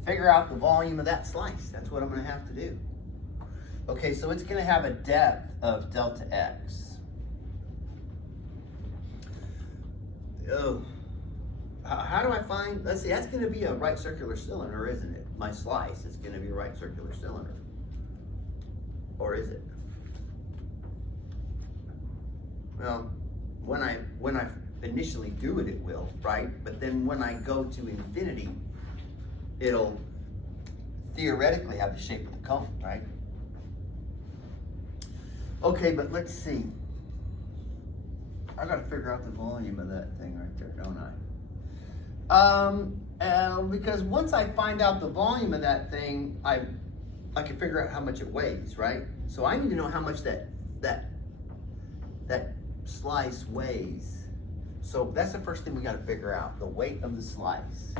figure out the volume of that slice. That's what I'm gonna have to do. Okay, so it's gonna have a depth of delta X. Oh, how do I find, let's see, that's gonna be a right circular cylinder, isn't it? My slice is gonna be a right circular cylinder. Or is it? Well, when I initially do it, it will, right? But then when I go to infinity, it'll theoretically have the shape of the cone, right? Okay, but let's see. I gotta figure out the volume of that thing right there, don't I? Because once I find out the volume of that thing, I can figure out how much it weighs, right? So I need to know how much that slice weighs. So that's the first thing we gotta figure out, the weight of the slice.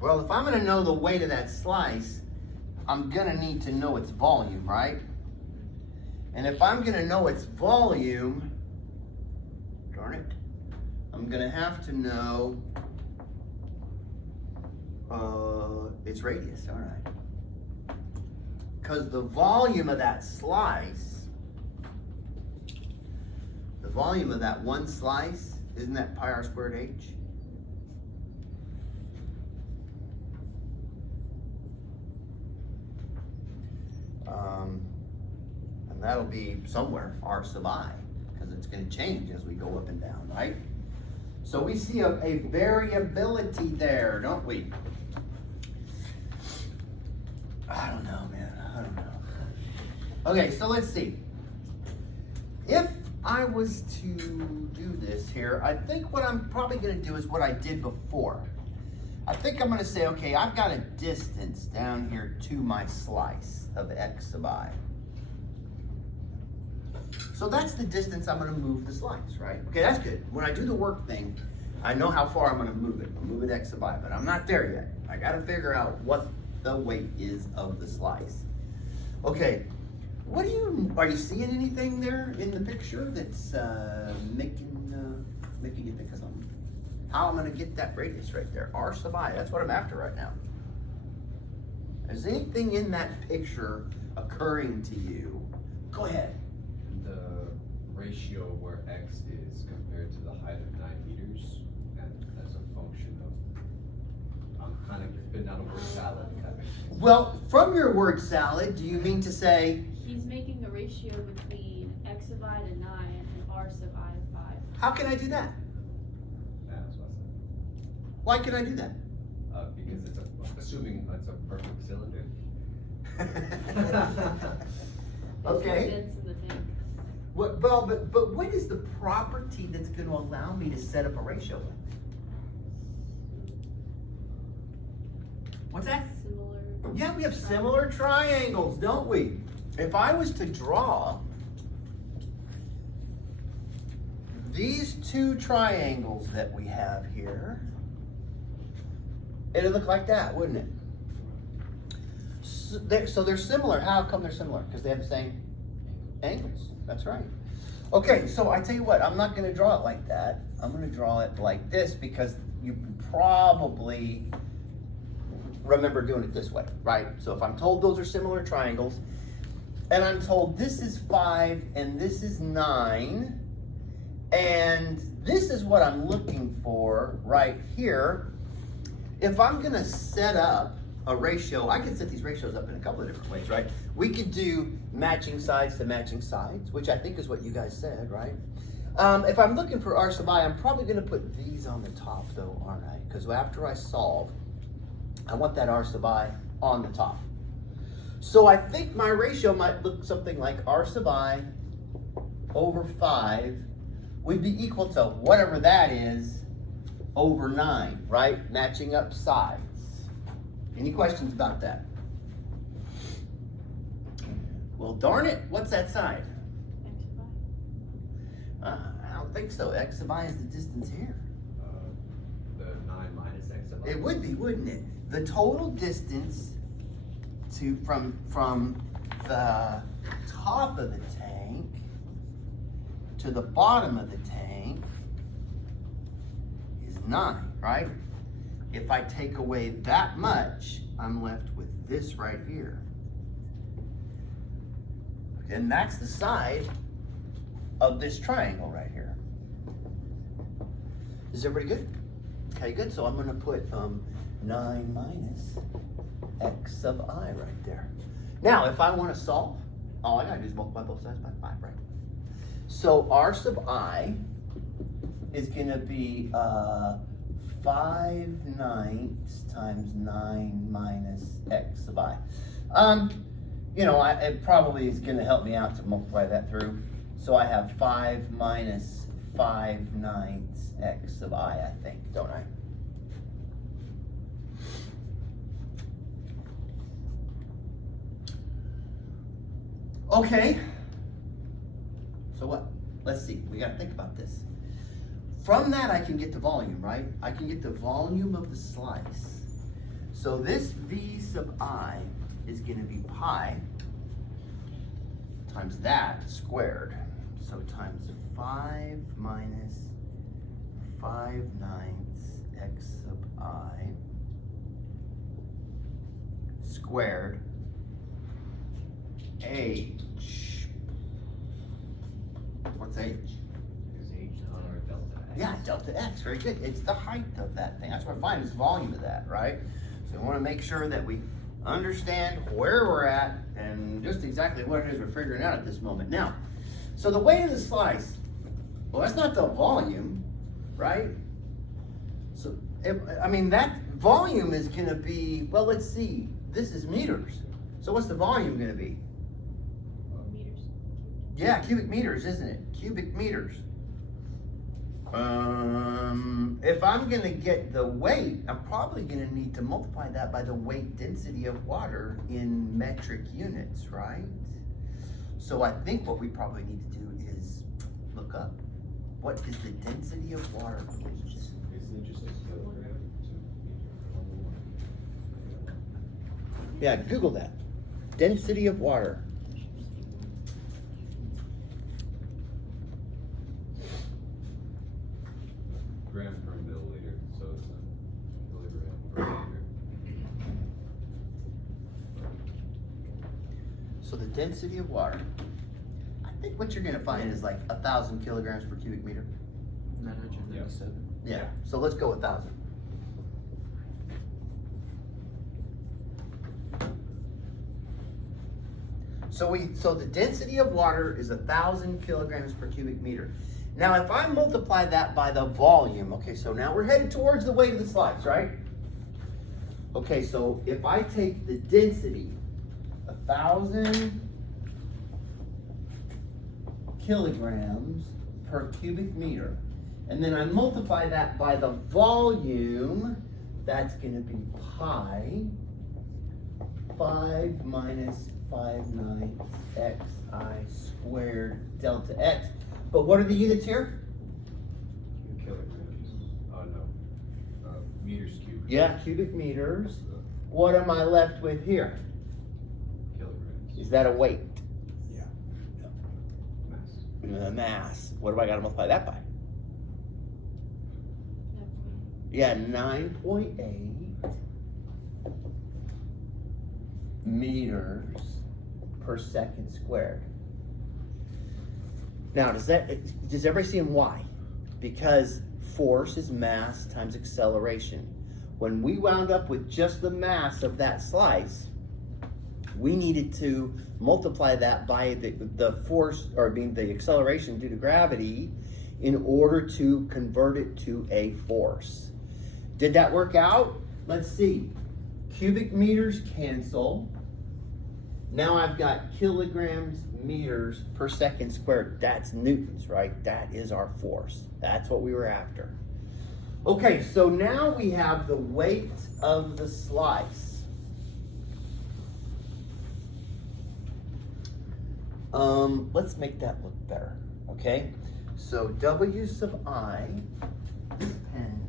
Well, if I'm gonna know the weight of that slice, I'm gonna need to know its volume, right? And if I'm gonna know its volume, darn it, I'm gonna have to know its radius, aren't I? Because the volume of that slice, the volume of that one slice, isn't that pi r squared h? And that'll be somewhere r sub I, because it's going to change as we go up and down, right? So we see a variability there, don't we? I don't know, man. I don't know. Okay, so let's see. If I was to do this here, I think what I'm probably going to do is what I did before. I think I'm going to say, okay, I've got a distance down here to my slice of x sub I. So that's the distance I'm going to move the slice, right? Okay, that's good. When I do the work thing, I know how far I'm going to move it. I'll move it x sub I, but I'm not there yet. I got to figure out what the weight is of the slice. Okay, are you seeing anything there in the picture that's making you think of something? How I'm going to get that radius right there, r sub I. That's what I'm after right now. Is anything in that picture occurring to you? Go ahead. The ratio where x is compared to the height of 9 meters, and as a function of, I'm kind of spitting out a word salad, if that makes sense. Well, from your word salad, do you mean to say? He's making a ratio between x sub I to 9 and r sub I to 5. How can I do that? Yeah, that's what I said. Why can I do that? Because it's assuming it's a perfect cylinder. Okay. Dense in the tank. But what is the property that's going to allow me to set up a ratio? What's that? Similar. Yeah, we have similar triangles, don't we? If I was to draw these two triangles that we have here, it'd look like that, wouldn't it? So they're similar. How come they're similar? Because they have the same angles. That's right. Okay, so I tell you what, I'm not gonna draw it like that. I'm gonna draw it like this because you probably remember doing it this way, right? So if I'm told those are similar triangles, and I'm told this is 5 and this is 9, and this is what I'm looking for right here. If I'm gonna set up a ratio, I can set these ratios up in a couple of different ways, right? We could do matching sides to matching sides, which I think is what you guys said, right? If I'm looking for R sub I, I'm probably gonna put these on the top though, aren't I? Because after I solve, I want that R sub I on the top. So I think my ratio might look something like R sub I over 5 would be equal to whatever that is over 9, right? Matching up sides. Any questions about that? Well, darn it, what's that side? X sub I. I don't think so. X sub I is the distance here. The 9 minus x sub I. It would be, wouldn't it? The total distance from the top of the tank to the bottom of the tank is 9, right? If I take away that much, I'm left with this right here. And that's the side of this triangle right here. Is everybody good? Okay, good. So I'm gonna put 9 minus x sub I right there. Now, if I wanna solve, all I gotta do is multiply both sides by 5, right? So R sub I is gonna be 5/9 times 9 minus x sub I. You know, it probably is gonna help me out to multiply that through. So I have 5 minus 5/9 x sub I think, don't I? Okay. So what? Let's see, we gotta think about this. From that, I can get the volume, right? I can get the volume of the slice. So this V sub I is gonna be pi times that squared. So times 5 minus 5/9 x sub I squared H. What's H? Is h on our delta x. Yeah, delta x, very good. It's the height of that thing. That's what I find is volume of that, right? So we want to make sure that we understand where we're at and just exactly what it is we're figuring out at this moment. Now, so the weight of the slice, well, that's not the volume, right? So, I mean, that volume is going to be, well, let's see. This is meters. So what's the volume going to be? Meters. Yeah, cubic meters, isn't it? Cubic meters. If I'm gonna get the weight, I'm probably gonna need to multiply that by the weight density of water in metric units, right? So I think what we probably need to do is look up what is the density of water, please. Isn't it just a kilogram to meter? Yeah, Google that. Density of water. Gram per milliliter, so it's a kilogram per liter. So the density of water, I think what you're gonna find is like 1,000 kilograms per cubic meter. 937. Yeah, so let's go 1,000. So the density of water is 1,000 kilograms per cubic meter. Now, if I multiply that by the volume, okay, so now we're headed towards the weight of the slice, right? Okay, so if I take the density, 1,000 kilograms per cubic meter, and then I multiply that by the volume, that's gonna be pi 5 minus 5/9 xi squared delta x. But what are the units here? Kilograms. Oh, no. Meters cubed. Yeah, cubic meters. What am I left with here? Kilograms. Is that a weight? Yeah. Mass. the mass. What do I gotta multiply that by? Yeah, 9.8 meters per second squared. Now, does everybody see why? Because force is mass times acceleration. When we wound up with just the mass of that slice, we needed to multiply that by the force, or being the acceleration due to gravity, in order to convert it to a force. Did that work out? Let's see. Cubic meters cancel. Now I've got kilograms meters per second squared. That's newtons, right? That is our force. That's what we were after. Okay, so now we have the weight of the slice. Let's make that look better, okay? So W sub I, this pen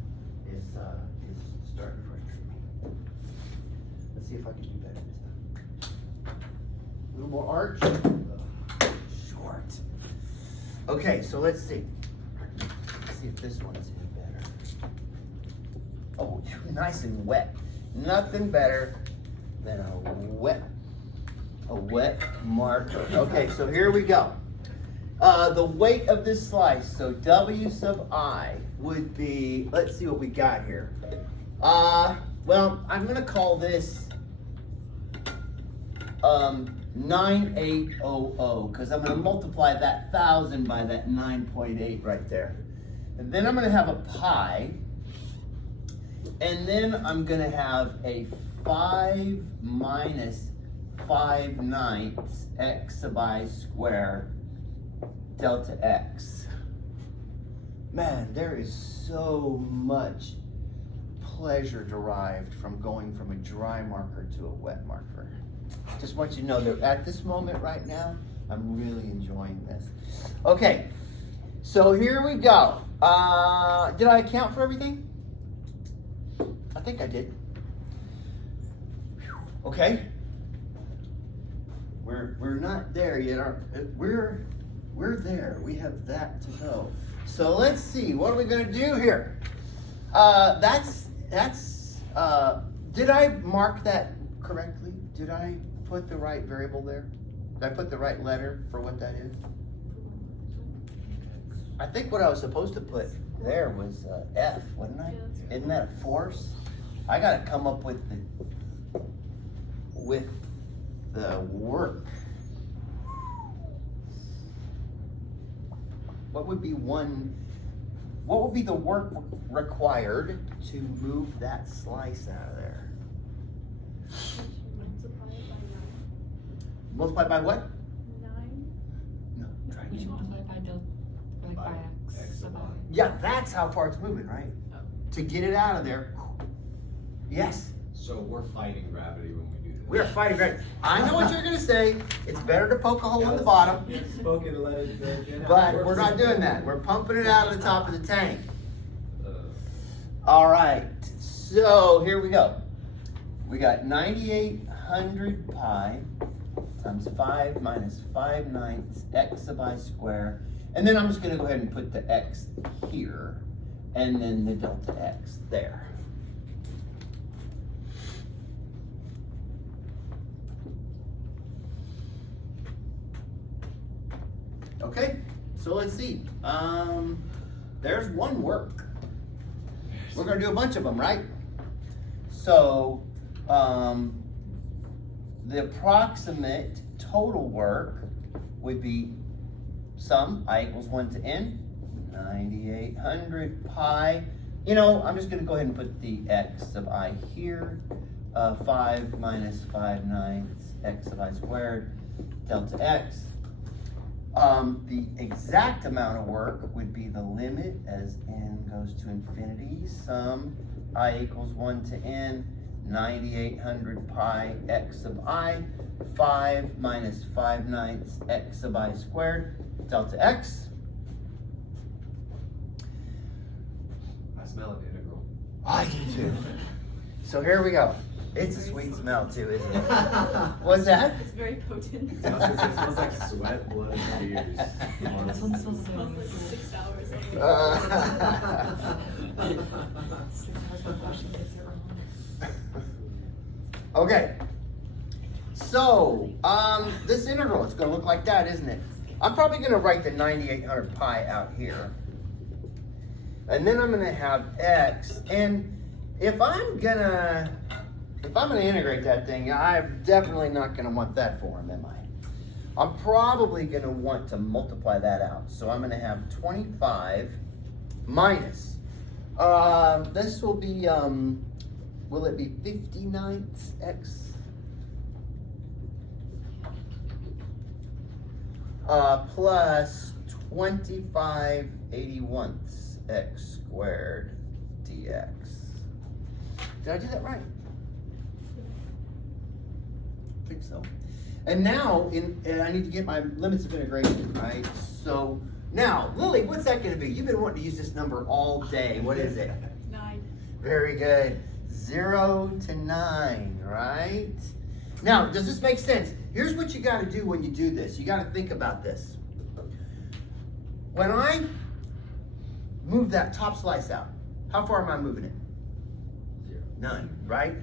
is starting to frustrate me. Let's see if I can do better this time. A little more arch. Short. Okay, so let's see. Let's see if this one's any better. Oh, nice and wet. Nothing better than a wet marker. Okay, so here we go. The weight of this slice, so W sub I would be, let's see what we got here. Well, I'm gonna call this 9800, because I'm gonna multiply that 1,000 by that 9.8 right there. And then I'm gonna have a pi, and then I'm gonna have a 5 minus 5/9 x sub I squared delta x. Man, there is so much pleasure derived from going from a dry marker to a wet marker. Just want you to know that at this moment right now, I'm really enjoying this. Okay, so here we go. Did I account for everything? I think I did. Okay. We're not there yet. We're there. We have that to go. So let's see. What are we gonna do here? Did I mark that correctly? Did I put the right variable there? Did I put the right letter for what that is? I think what I was supposed to put there was F, wasn't I? Isn't that a force? I gotta come up with the work. What would be the work required to move that slice out of there? Multiply it by 9. Multiply by what? 9. No, try We should again. multiply by by x. X sub I. Yeah, that's how far it's moving, right? Oh. To get it out of there. Yes, So we're fighting gravity when we do this. we are fighting gravity. I know what you're gonna say. It's better to poke a hole in the bottom, Spoken to let it get out. but we're not doing that. We're pumping it out of the top of the tank. Uh, All right, so here we go. We got 9,800 pi times 5 minus 5/9 x sub I squared. And then I'm just gonna go ahead and put the x here, and then the delta x there. Okay, so let's see. There's one work. We're gonna do a bunch of them, right? So, the approximate total work would be sum, I equals 1 to n, 9,800 pi. You know, I'm just gonna go ahead and put the x sub I here. 5 minus 5/9 x sub I squared, delta x. The exact amount of work would be the limit as n goes to infinity, sum I equals 1 to n, 9,800 pi x sub I, 5 minus 5/9 x sub I squared, delta x. I smell an integral. I do too. So here we go. It's a sweet smell too, isn't it? What's that? It's very potent. It smells like sweat, blood, and tears. This one smells It smells like so 6 hours. of it. 6 hours of washing gets it wrong. Okay. So, this integral, it's gonna look like that, isn't it? I'm probably gonna write the 9800 pi out here. And then I'm gonna have x, and if I'm gonna integrate that thing, I'm definitely not gonna want that form, am I? I'm probably gonna want to multiply that out. So I'm gonna have 25 minus, this will be, will it be 59th x? Plus 25/81 x squared dx. Did I do that right? I think so. And now, I need to get my limits of integration, right? So, now, Lily, what's that gonna be? You've been wanting to use this number all day. What is it? 9. Very good. 0 to 9, right? Now, does this make sense? Here's what you gotta do when you do this. You gotta think about this. When I move that top slice out, how far am I moving it? 0. None, right?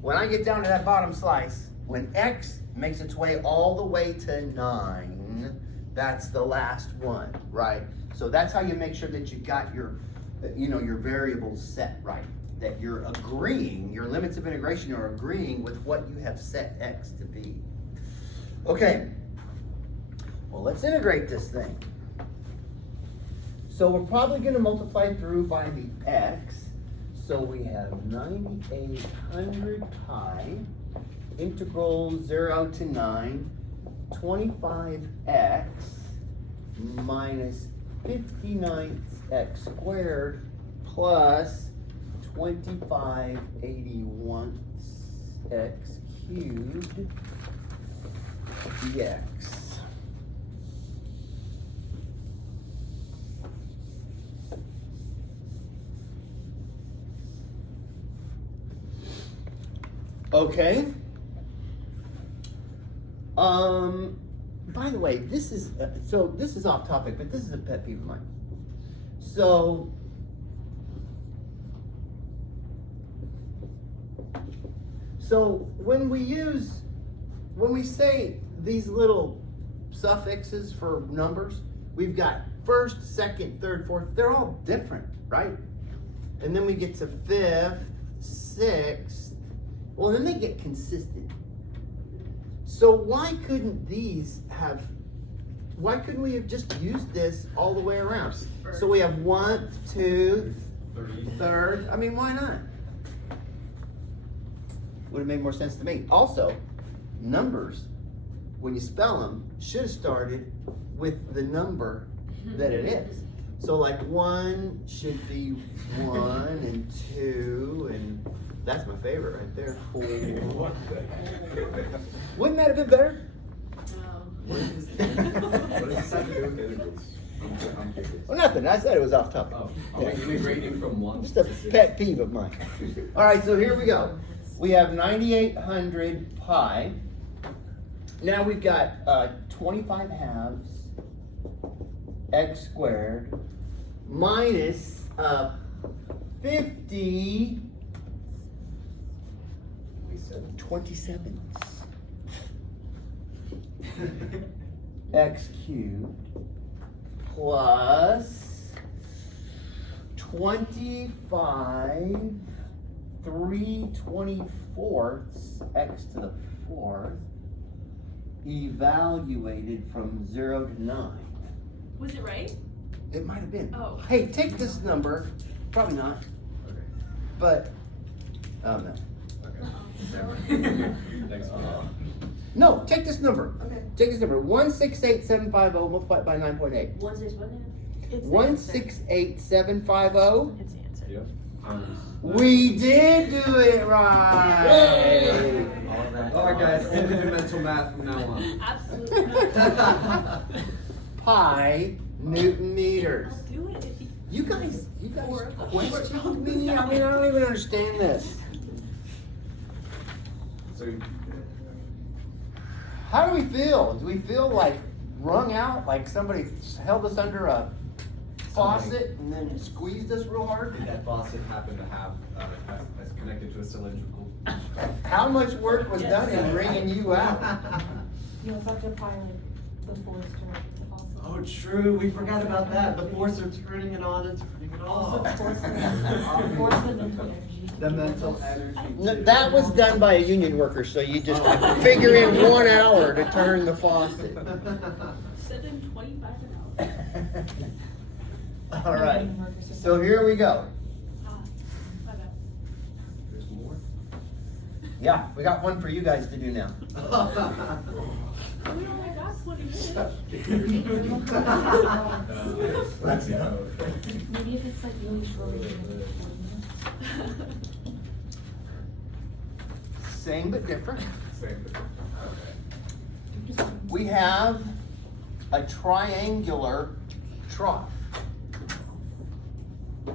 When I get down to that bottom slice, when x makes its way all the way to 9, that's the last one, right? So that's how you make sure that you got your, your variables set right. That you're agreeing, your limits of integration are agreeing with what you have set x to be. Okay, well, let's integrate this thing. So we're probably gonna multiply through by the x. So we have 9800 pi, integral 0 to 9, 25x minus 59th x squared plus 25/81 x cubed dx. Okay. By the way, this is this is off topic, but this is a pet peeve of mine. So when we say these little suffixes for numbers, we've got first, second, third, fourth, they're all different, right? And then we get to fifth, sixth, well, then they get consistent. So why couldn't we have just used this all the way around? So we have 1, 2, 3. third, I mean, why not? Would have made more sense to me. Also, numbers, when you spell them, should have started with the number that it is. So like 1 should be 1 and 2, and that's my favorite right there, 4. Wouldn't that have been better? What does this have to do with integrals? I'm curious. Well, nothing, I said it was off topic. Oh, are we integrating from 1 Just to a 6? pet peeve of mine. All right, so here we go. We have 9800 pi. Now we've got 25 halves x squared minus 50 27s x cubed plus 25 3/24 x to the 4th evaluated from 0 to 9. Was it right? It might have been. Oh. Hey, take this number. Probably not, Okay. but oh no. Okay. Uh-oh. Thanks for that. No, take this number. Okay. Take this number. 168750 multiplied by 9.8. 168750. It's the answer. Yep. We did do it right. All right, guys. We'll do mental math from now on. Absolutely. Pi Newton meters. I'll do it. You guys Or- question me? I mean, I don't even understand this. So, How do we feel? Do we feel like wrung out, like somebody held us under a faucet and then squeezed us real hard? did that faucet happen to have, has connected to a cylindrical? How much work was done in wringing you out? You also have to apply like the force to the faucet. Oh, true, we forgot about that, the forcer turning it on and turning it Also off. force the mental energy. The mental energy. No, that was done by a union worker, so you just figure in 1 hour to turn the faucet. Send in 25 an hour. All right, so here we go. Ah, my bad. There's more? Yeah, we got one for you guys to do now. We only got 20 minutes. Let's go. Maybe if it's like really short, we can make it 40 minutes. Same but different. Same, okay. We have a triangular trough. I'm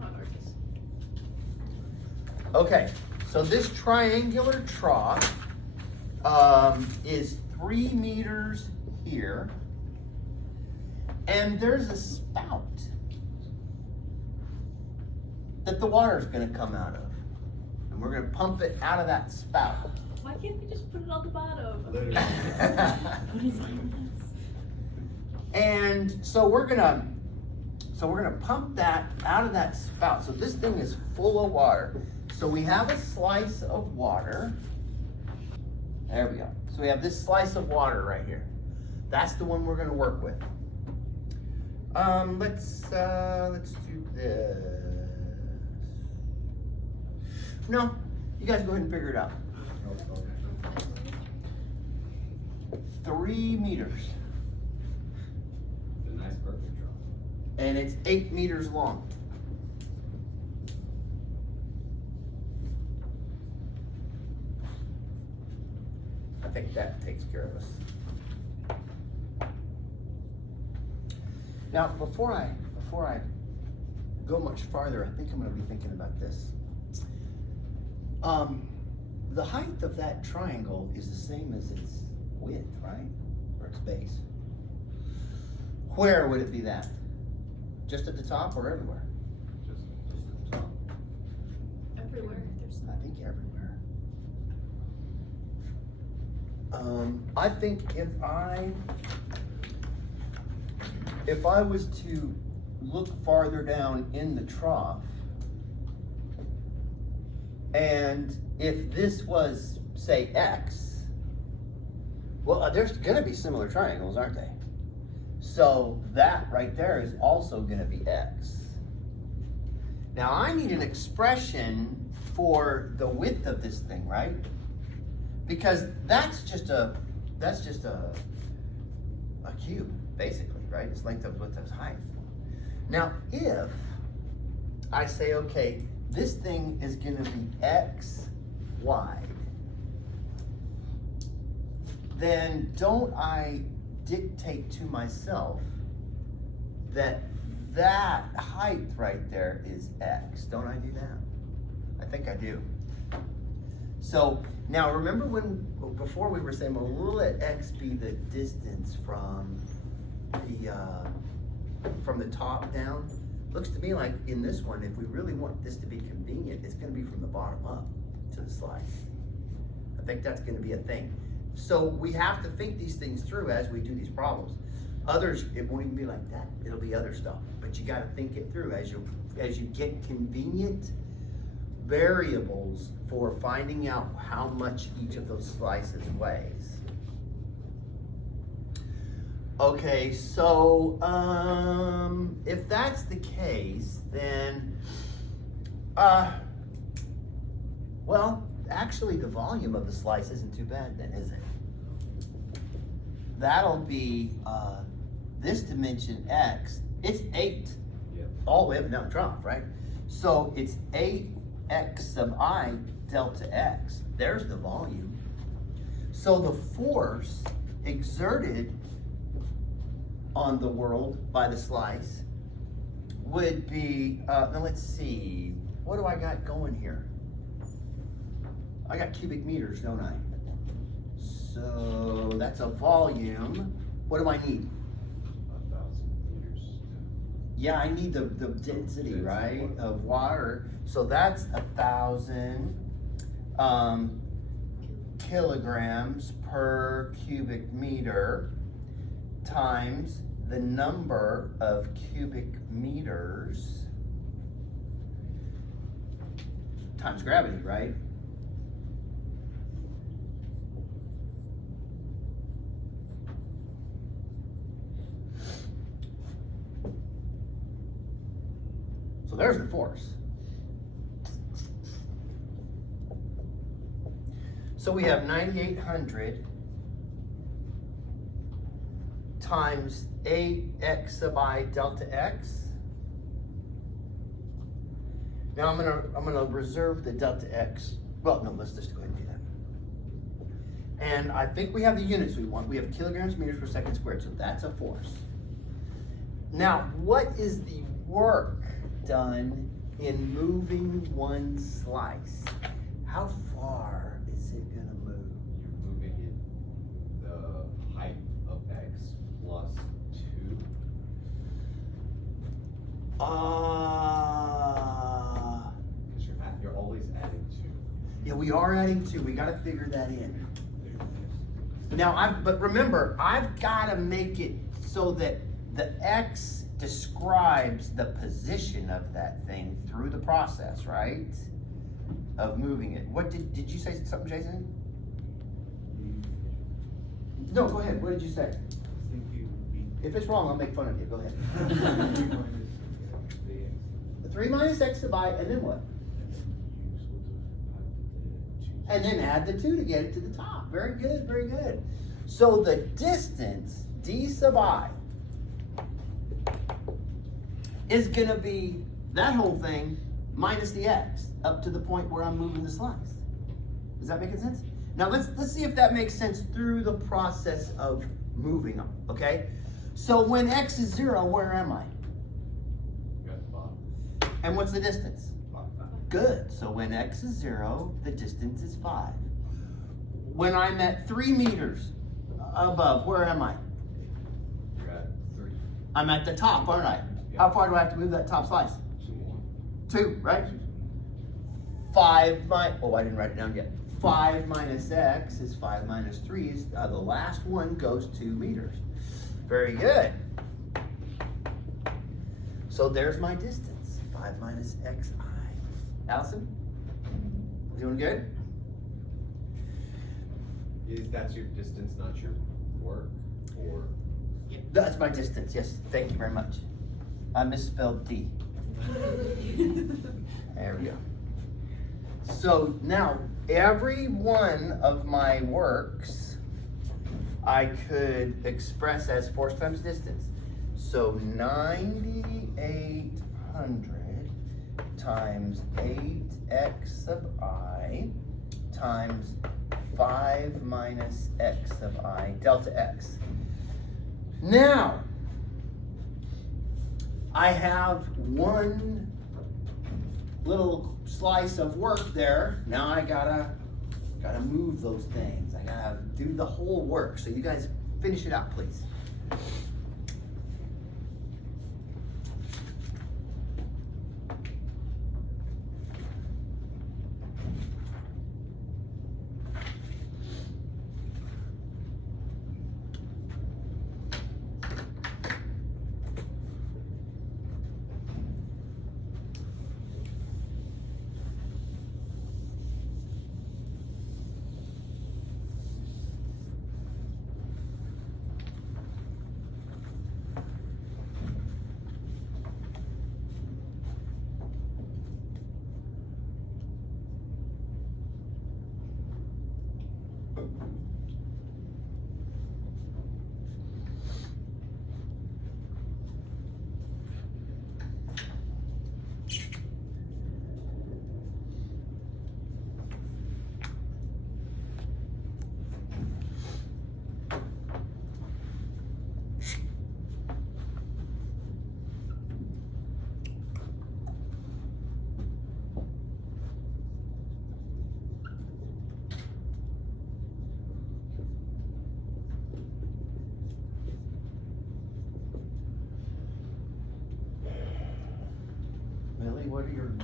not an artist. Okay, so this triangular trough is 3 meters here, and there's a spout that the water's gonna come out of. And we're gonna pump it out of that spout. Why can't we just put it on the bottom? Literally. What is this? And so we're gonna pump that out of that spout. So this thing is full of water. So we have a slice of water. There we go. So we have this slice of water right here. That's the one we're gonna work with. Let's do this. No, you guys go ahead and figure it out. 3 meters. It's a nice perfect drop. And it's 8 meters long. I think that takes care of us. Now, before I go much farther, I think I'm gonna be thinking about this. The height of that triangle is the same as its width, right? Or its base. Where would it be that? Just at the top or everywhere? Just at the top. Everywhere. I think everywhere. I think if I was to look farther down in the trough, and if this was, say, X, well, there's gonna be similar triangles, aren't they? So that right there is also gonna be X. Now I need an expression for the width of this thing, right? Because that's just a cube, basically, right? It's length of width times height. Now if I say, okay, this thing is gonna be X wide, then don't I dictate to myself that height right there is X? Don't I do that? I think I do. So now remember before we were saying, well, we'll let X be the distance from the top down. Looks to me like in this one, if we really want this to be convenient, it's gonna be from the bottom up to the slice. I think that's gonna be a thing. So we have to think these things through as we do these problems. Others, it won't even be like that. It'll be other stuff. But you gotta think it through as you get convenient variables for finding out how much each of those slices weighs. Okay, so if that's the case, then well, actually the volume of the slice isn't too bad then, is it? That'll be this dimension X, it's 8 Yeah. all the way up and down the trough, right? So it's 8x sub I delta x. There's the volume. So the force exerted on the world by the slice would be, now let's see, what do I got going here? I got cubic meters, don't I? So that's a volume. What do I need? 1,000 liters. Yeah, I need the density, right, of water. So that's 1,000 kilograms per cubic meter times the number of cubic meters times gravity, right? So there's the force. So we have 9,800 times 8x sub I delta x. Now I'm gonna reserve the delta x. Well, no, let's just go ahead and do that. And I think we have the units we want. We have kilograms meters per second squared, so that's a force. Now, what is the work done in moving one slice? How far is it gonna move? You're moving it the height of x plus 2. Because you're always adding 2. Yeah, we are adding 2. We gotta figure that in. Now, but remember, I've gotta make it so that the x describes the position of that thing through the process, right? Of moving it. What did you say something, Jason? No, go ahead. What did you say? If it's wrong, I'll make fun of you. Go ahead. 3 minus x sub I, and then what? And then add the 2 to get it to the top. Very good, very good. So the distance, d sub I, is gonna be that whole thing minus the x up to the point where I'm moving the slice. Does that make sense? Now let's see if that makes sense through the process of moving them, okay? So when x is 0, where am I? You got the bottom. And what's the distance? 5. Good. So when x is 0, the distance is 5. When I'm at 3 meters above, where am I? You're at 3. I'm at the top, aren't I? How far do I have to move that top slice? 2, right? 5 minus, oh, I didn't write it down yet. 5 minus x is 5 minus 3 is, the last one goes 2 meters. Very good. So there's my distance, 5 minus xi. Allison? Doing good? Is that your distance, not your work? Or That's my distance, yes, thank you very much. I misspelled D. There we go. So now, every one of my works, I could express as force times distance. So 9,800 times 8x sub I times 5 minus x sub I delta x. Now, I have one little slice of work there. Now I gotta move those things. I gotta do the whole work. So you guys finish it out, please.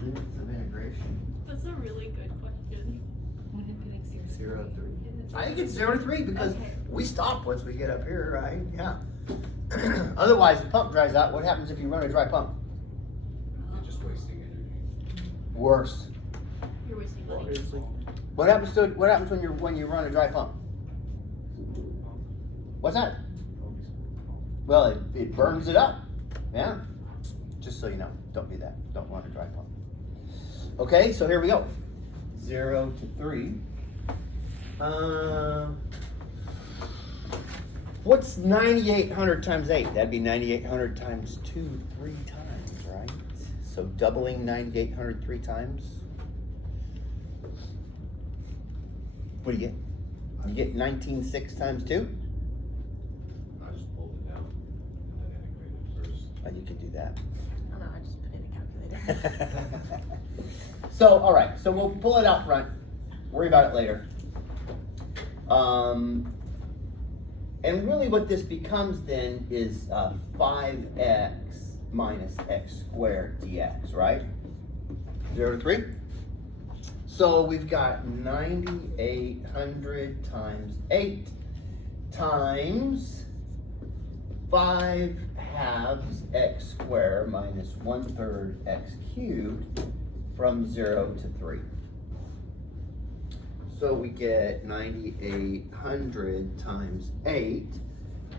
Units of integration. That's a really good question. When did we like 0 to 3. And it's I think it's 0 to 3 because Okay. we stop once we get up here, right? Yeah. Otherwise, the pump dries out. What happens if you run a dry pump? You're just wasting energy. Worse. You're wasting money. What happens when you run a dry pump? What's that? Well, it burns it up. Yeah. Just so you know, don't do that. Don't run a dry pump. Okay, so here we go. 0 to 3. What's 9,800 times 8? That'd be 9,800 times 2, 3 times, right? So doubling 9,800 3 times. What do you get? You get 19,600 times 2? I just pulled it down and then integrated first. Oh, you could do that. Oh no, I just put it in a calculator. So, all right, so we'll pull it out front. Worry about it later. And really what this becomes then is 5x minus x squared dx, right? 0 to 3. So we've got 9,800 times 8 times 5 halves x squared minus 1/3 x cubed from 0 to 3. So we get 9,800 times 8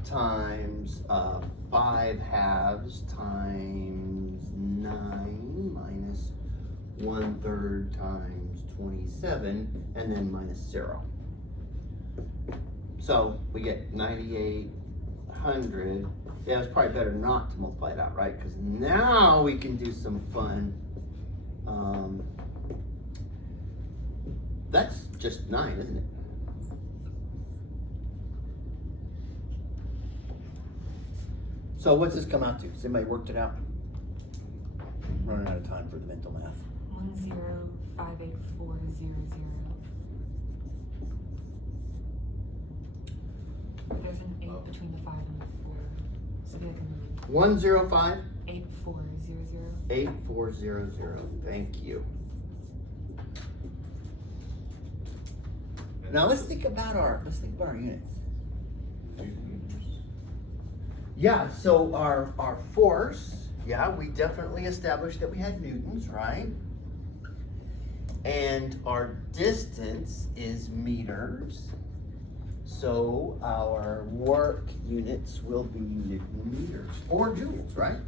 times 5 halves times 9 minus 1/3 times 27 and then minus 0. So we get 9,800. Yeah, it's probably better not to multiply it out, right? Because now we can do some fun. That's just 9, isn't it? So what's this come out to? Has anybody worked it out? I'm running out of time for the mental math. 1058400. There's an 8 between the 5 and the 4. So it'd be like a 105 8400. 8400. Thank you. Now let's think about our units. Yeah, so our force, yeah, we definitely established that we had newtons, right? And our distance is meters. So our work units will be Newton meters or joules, right?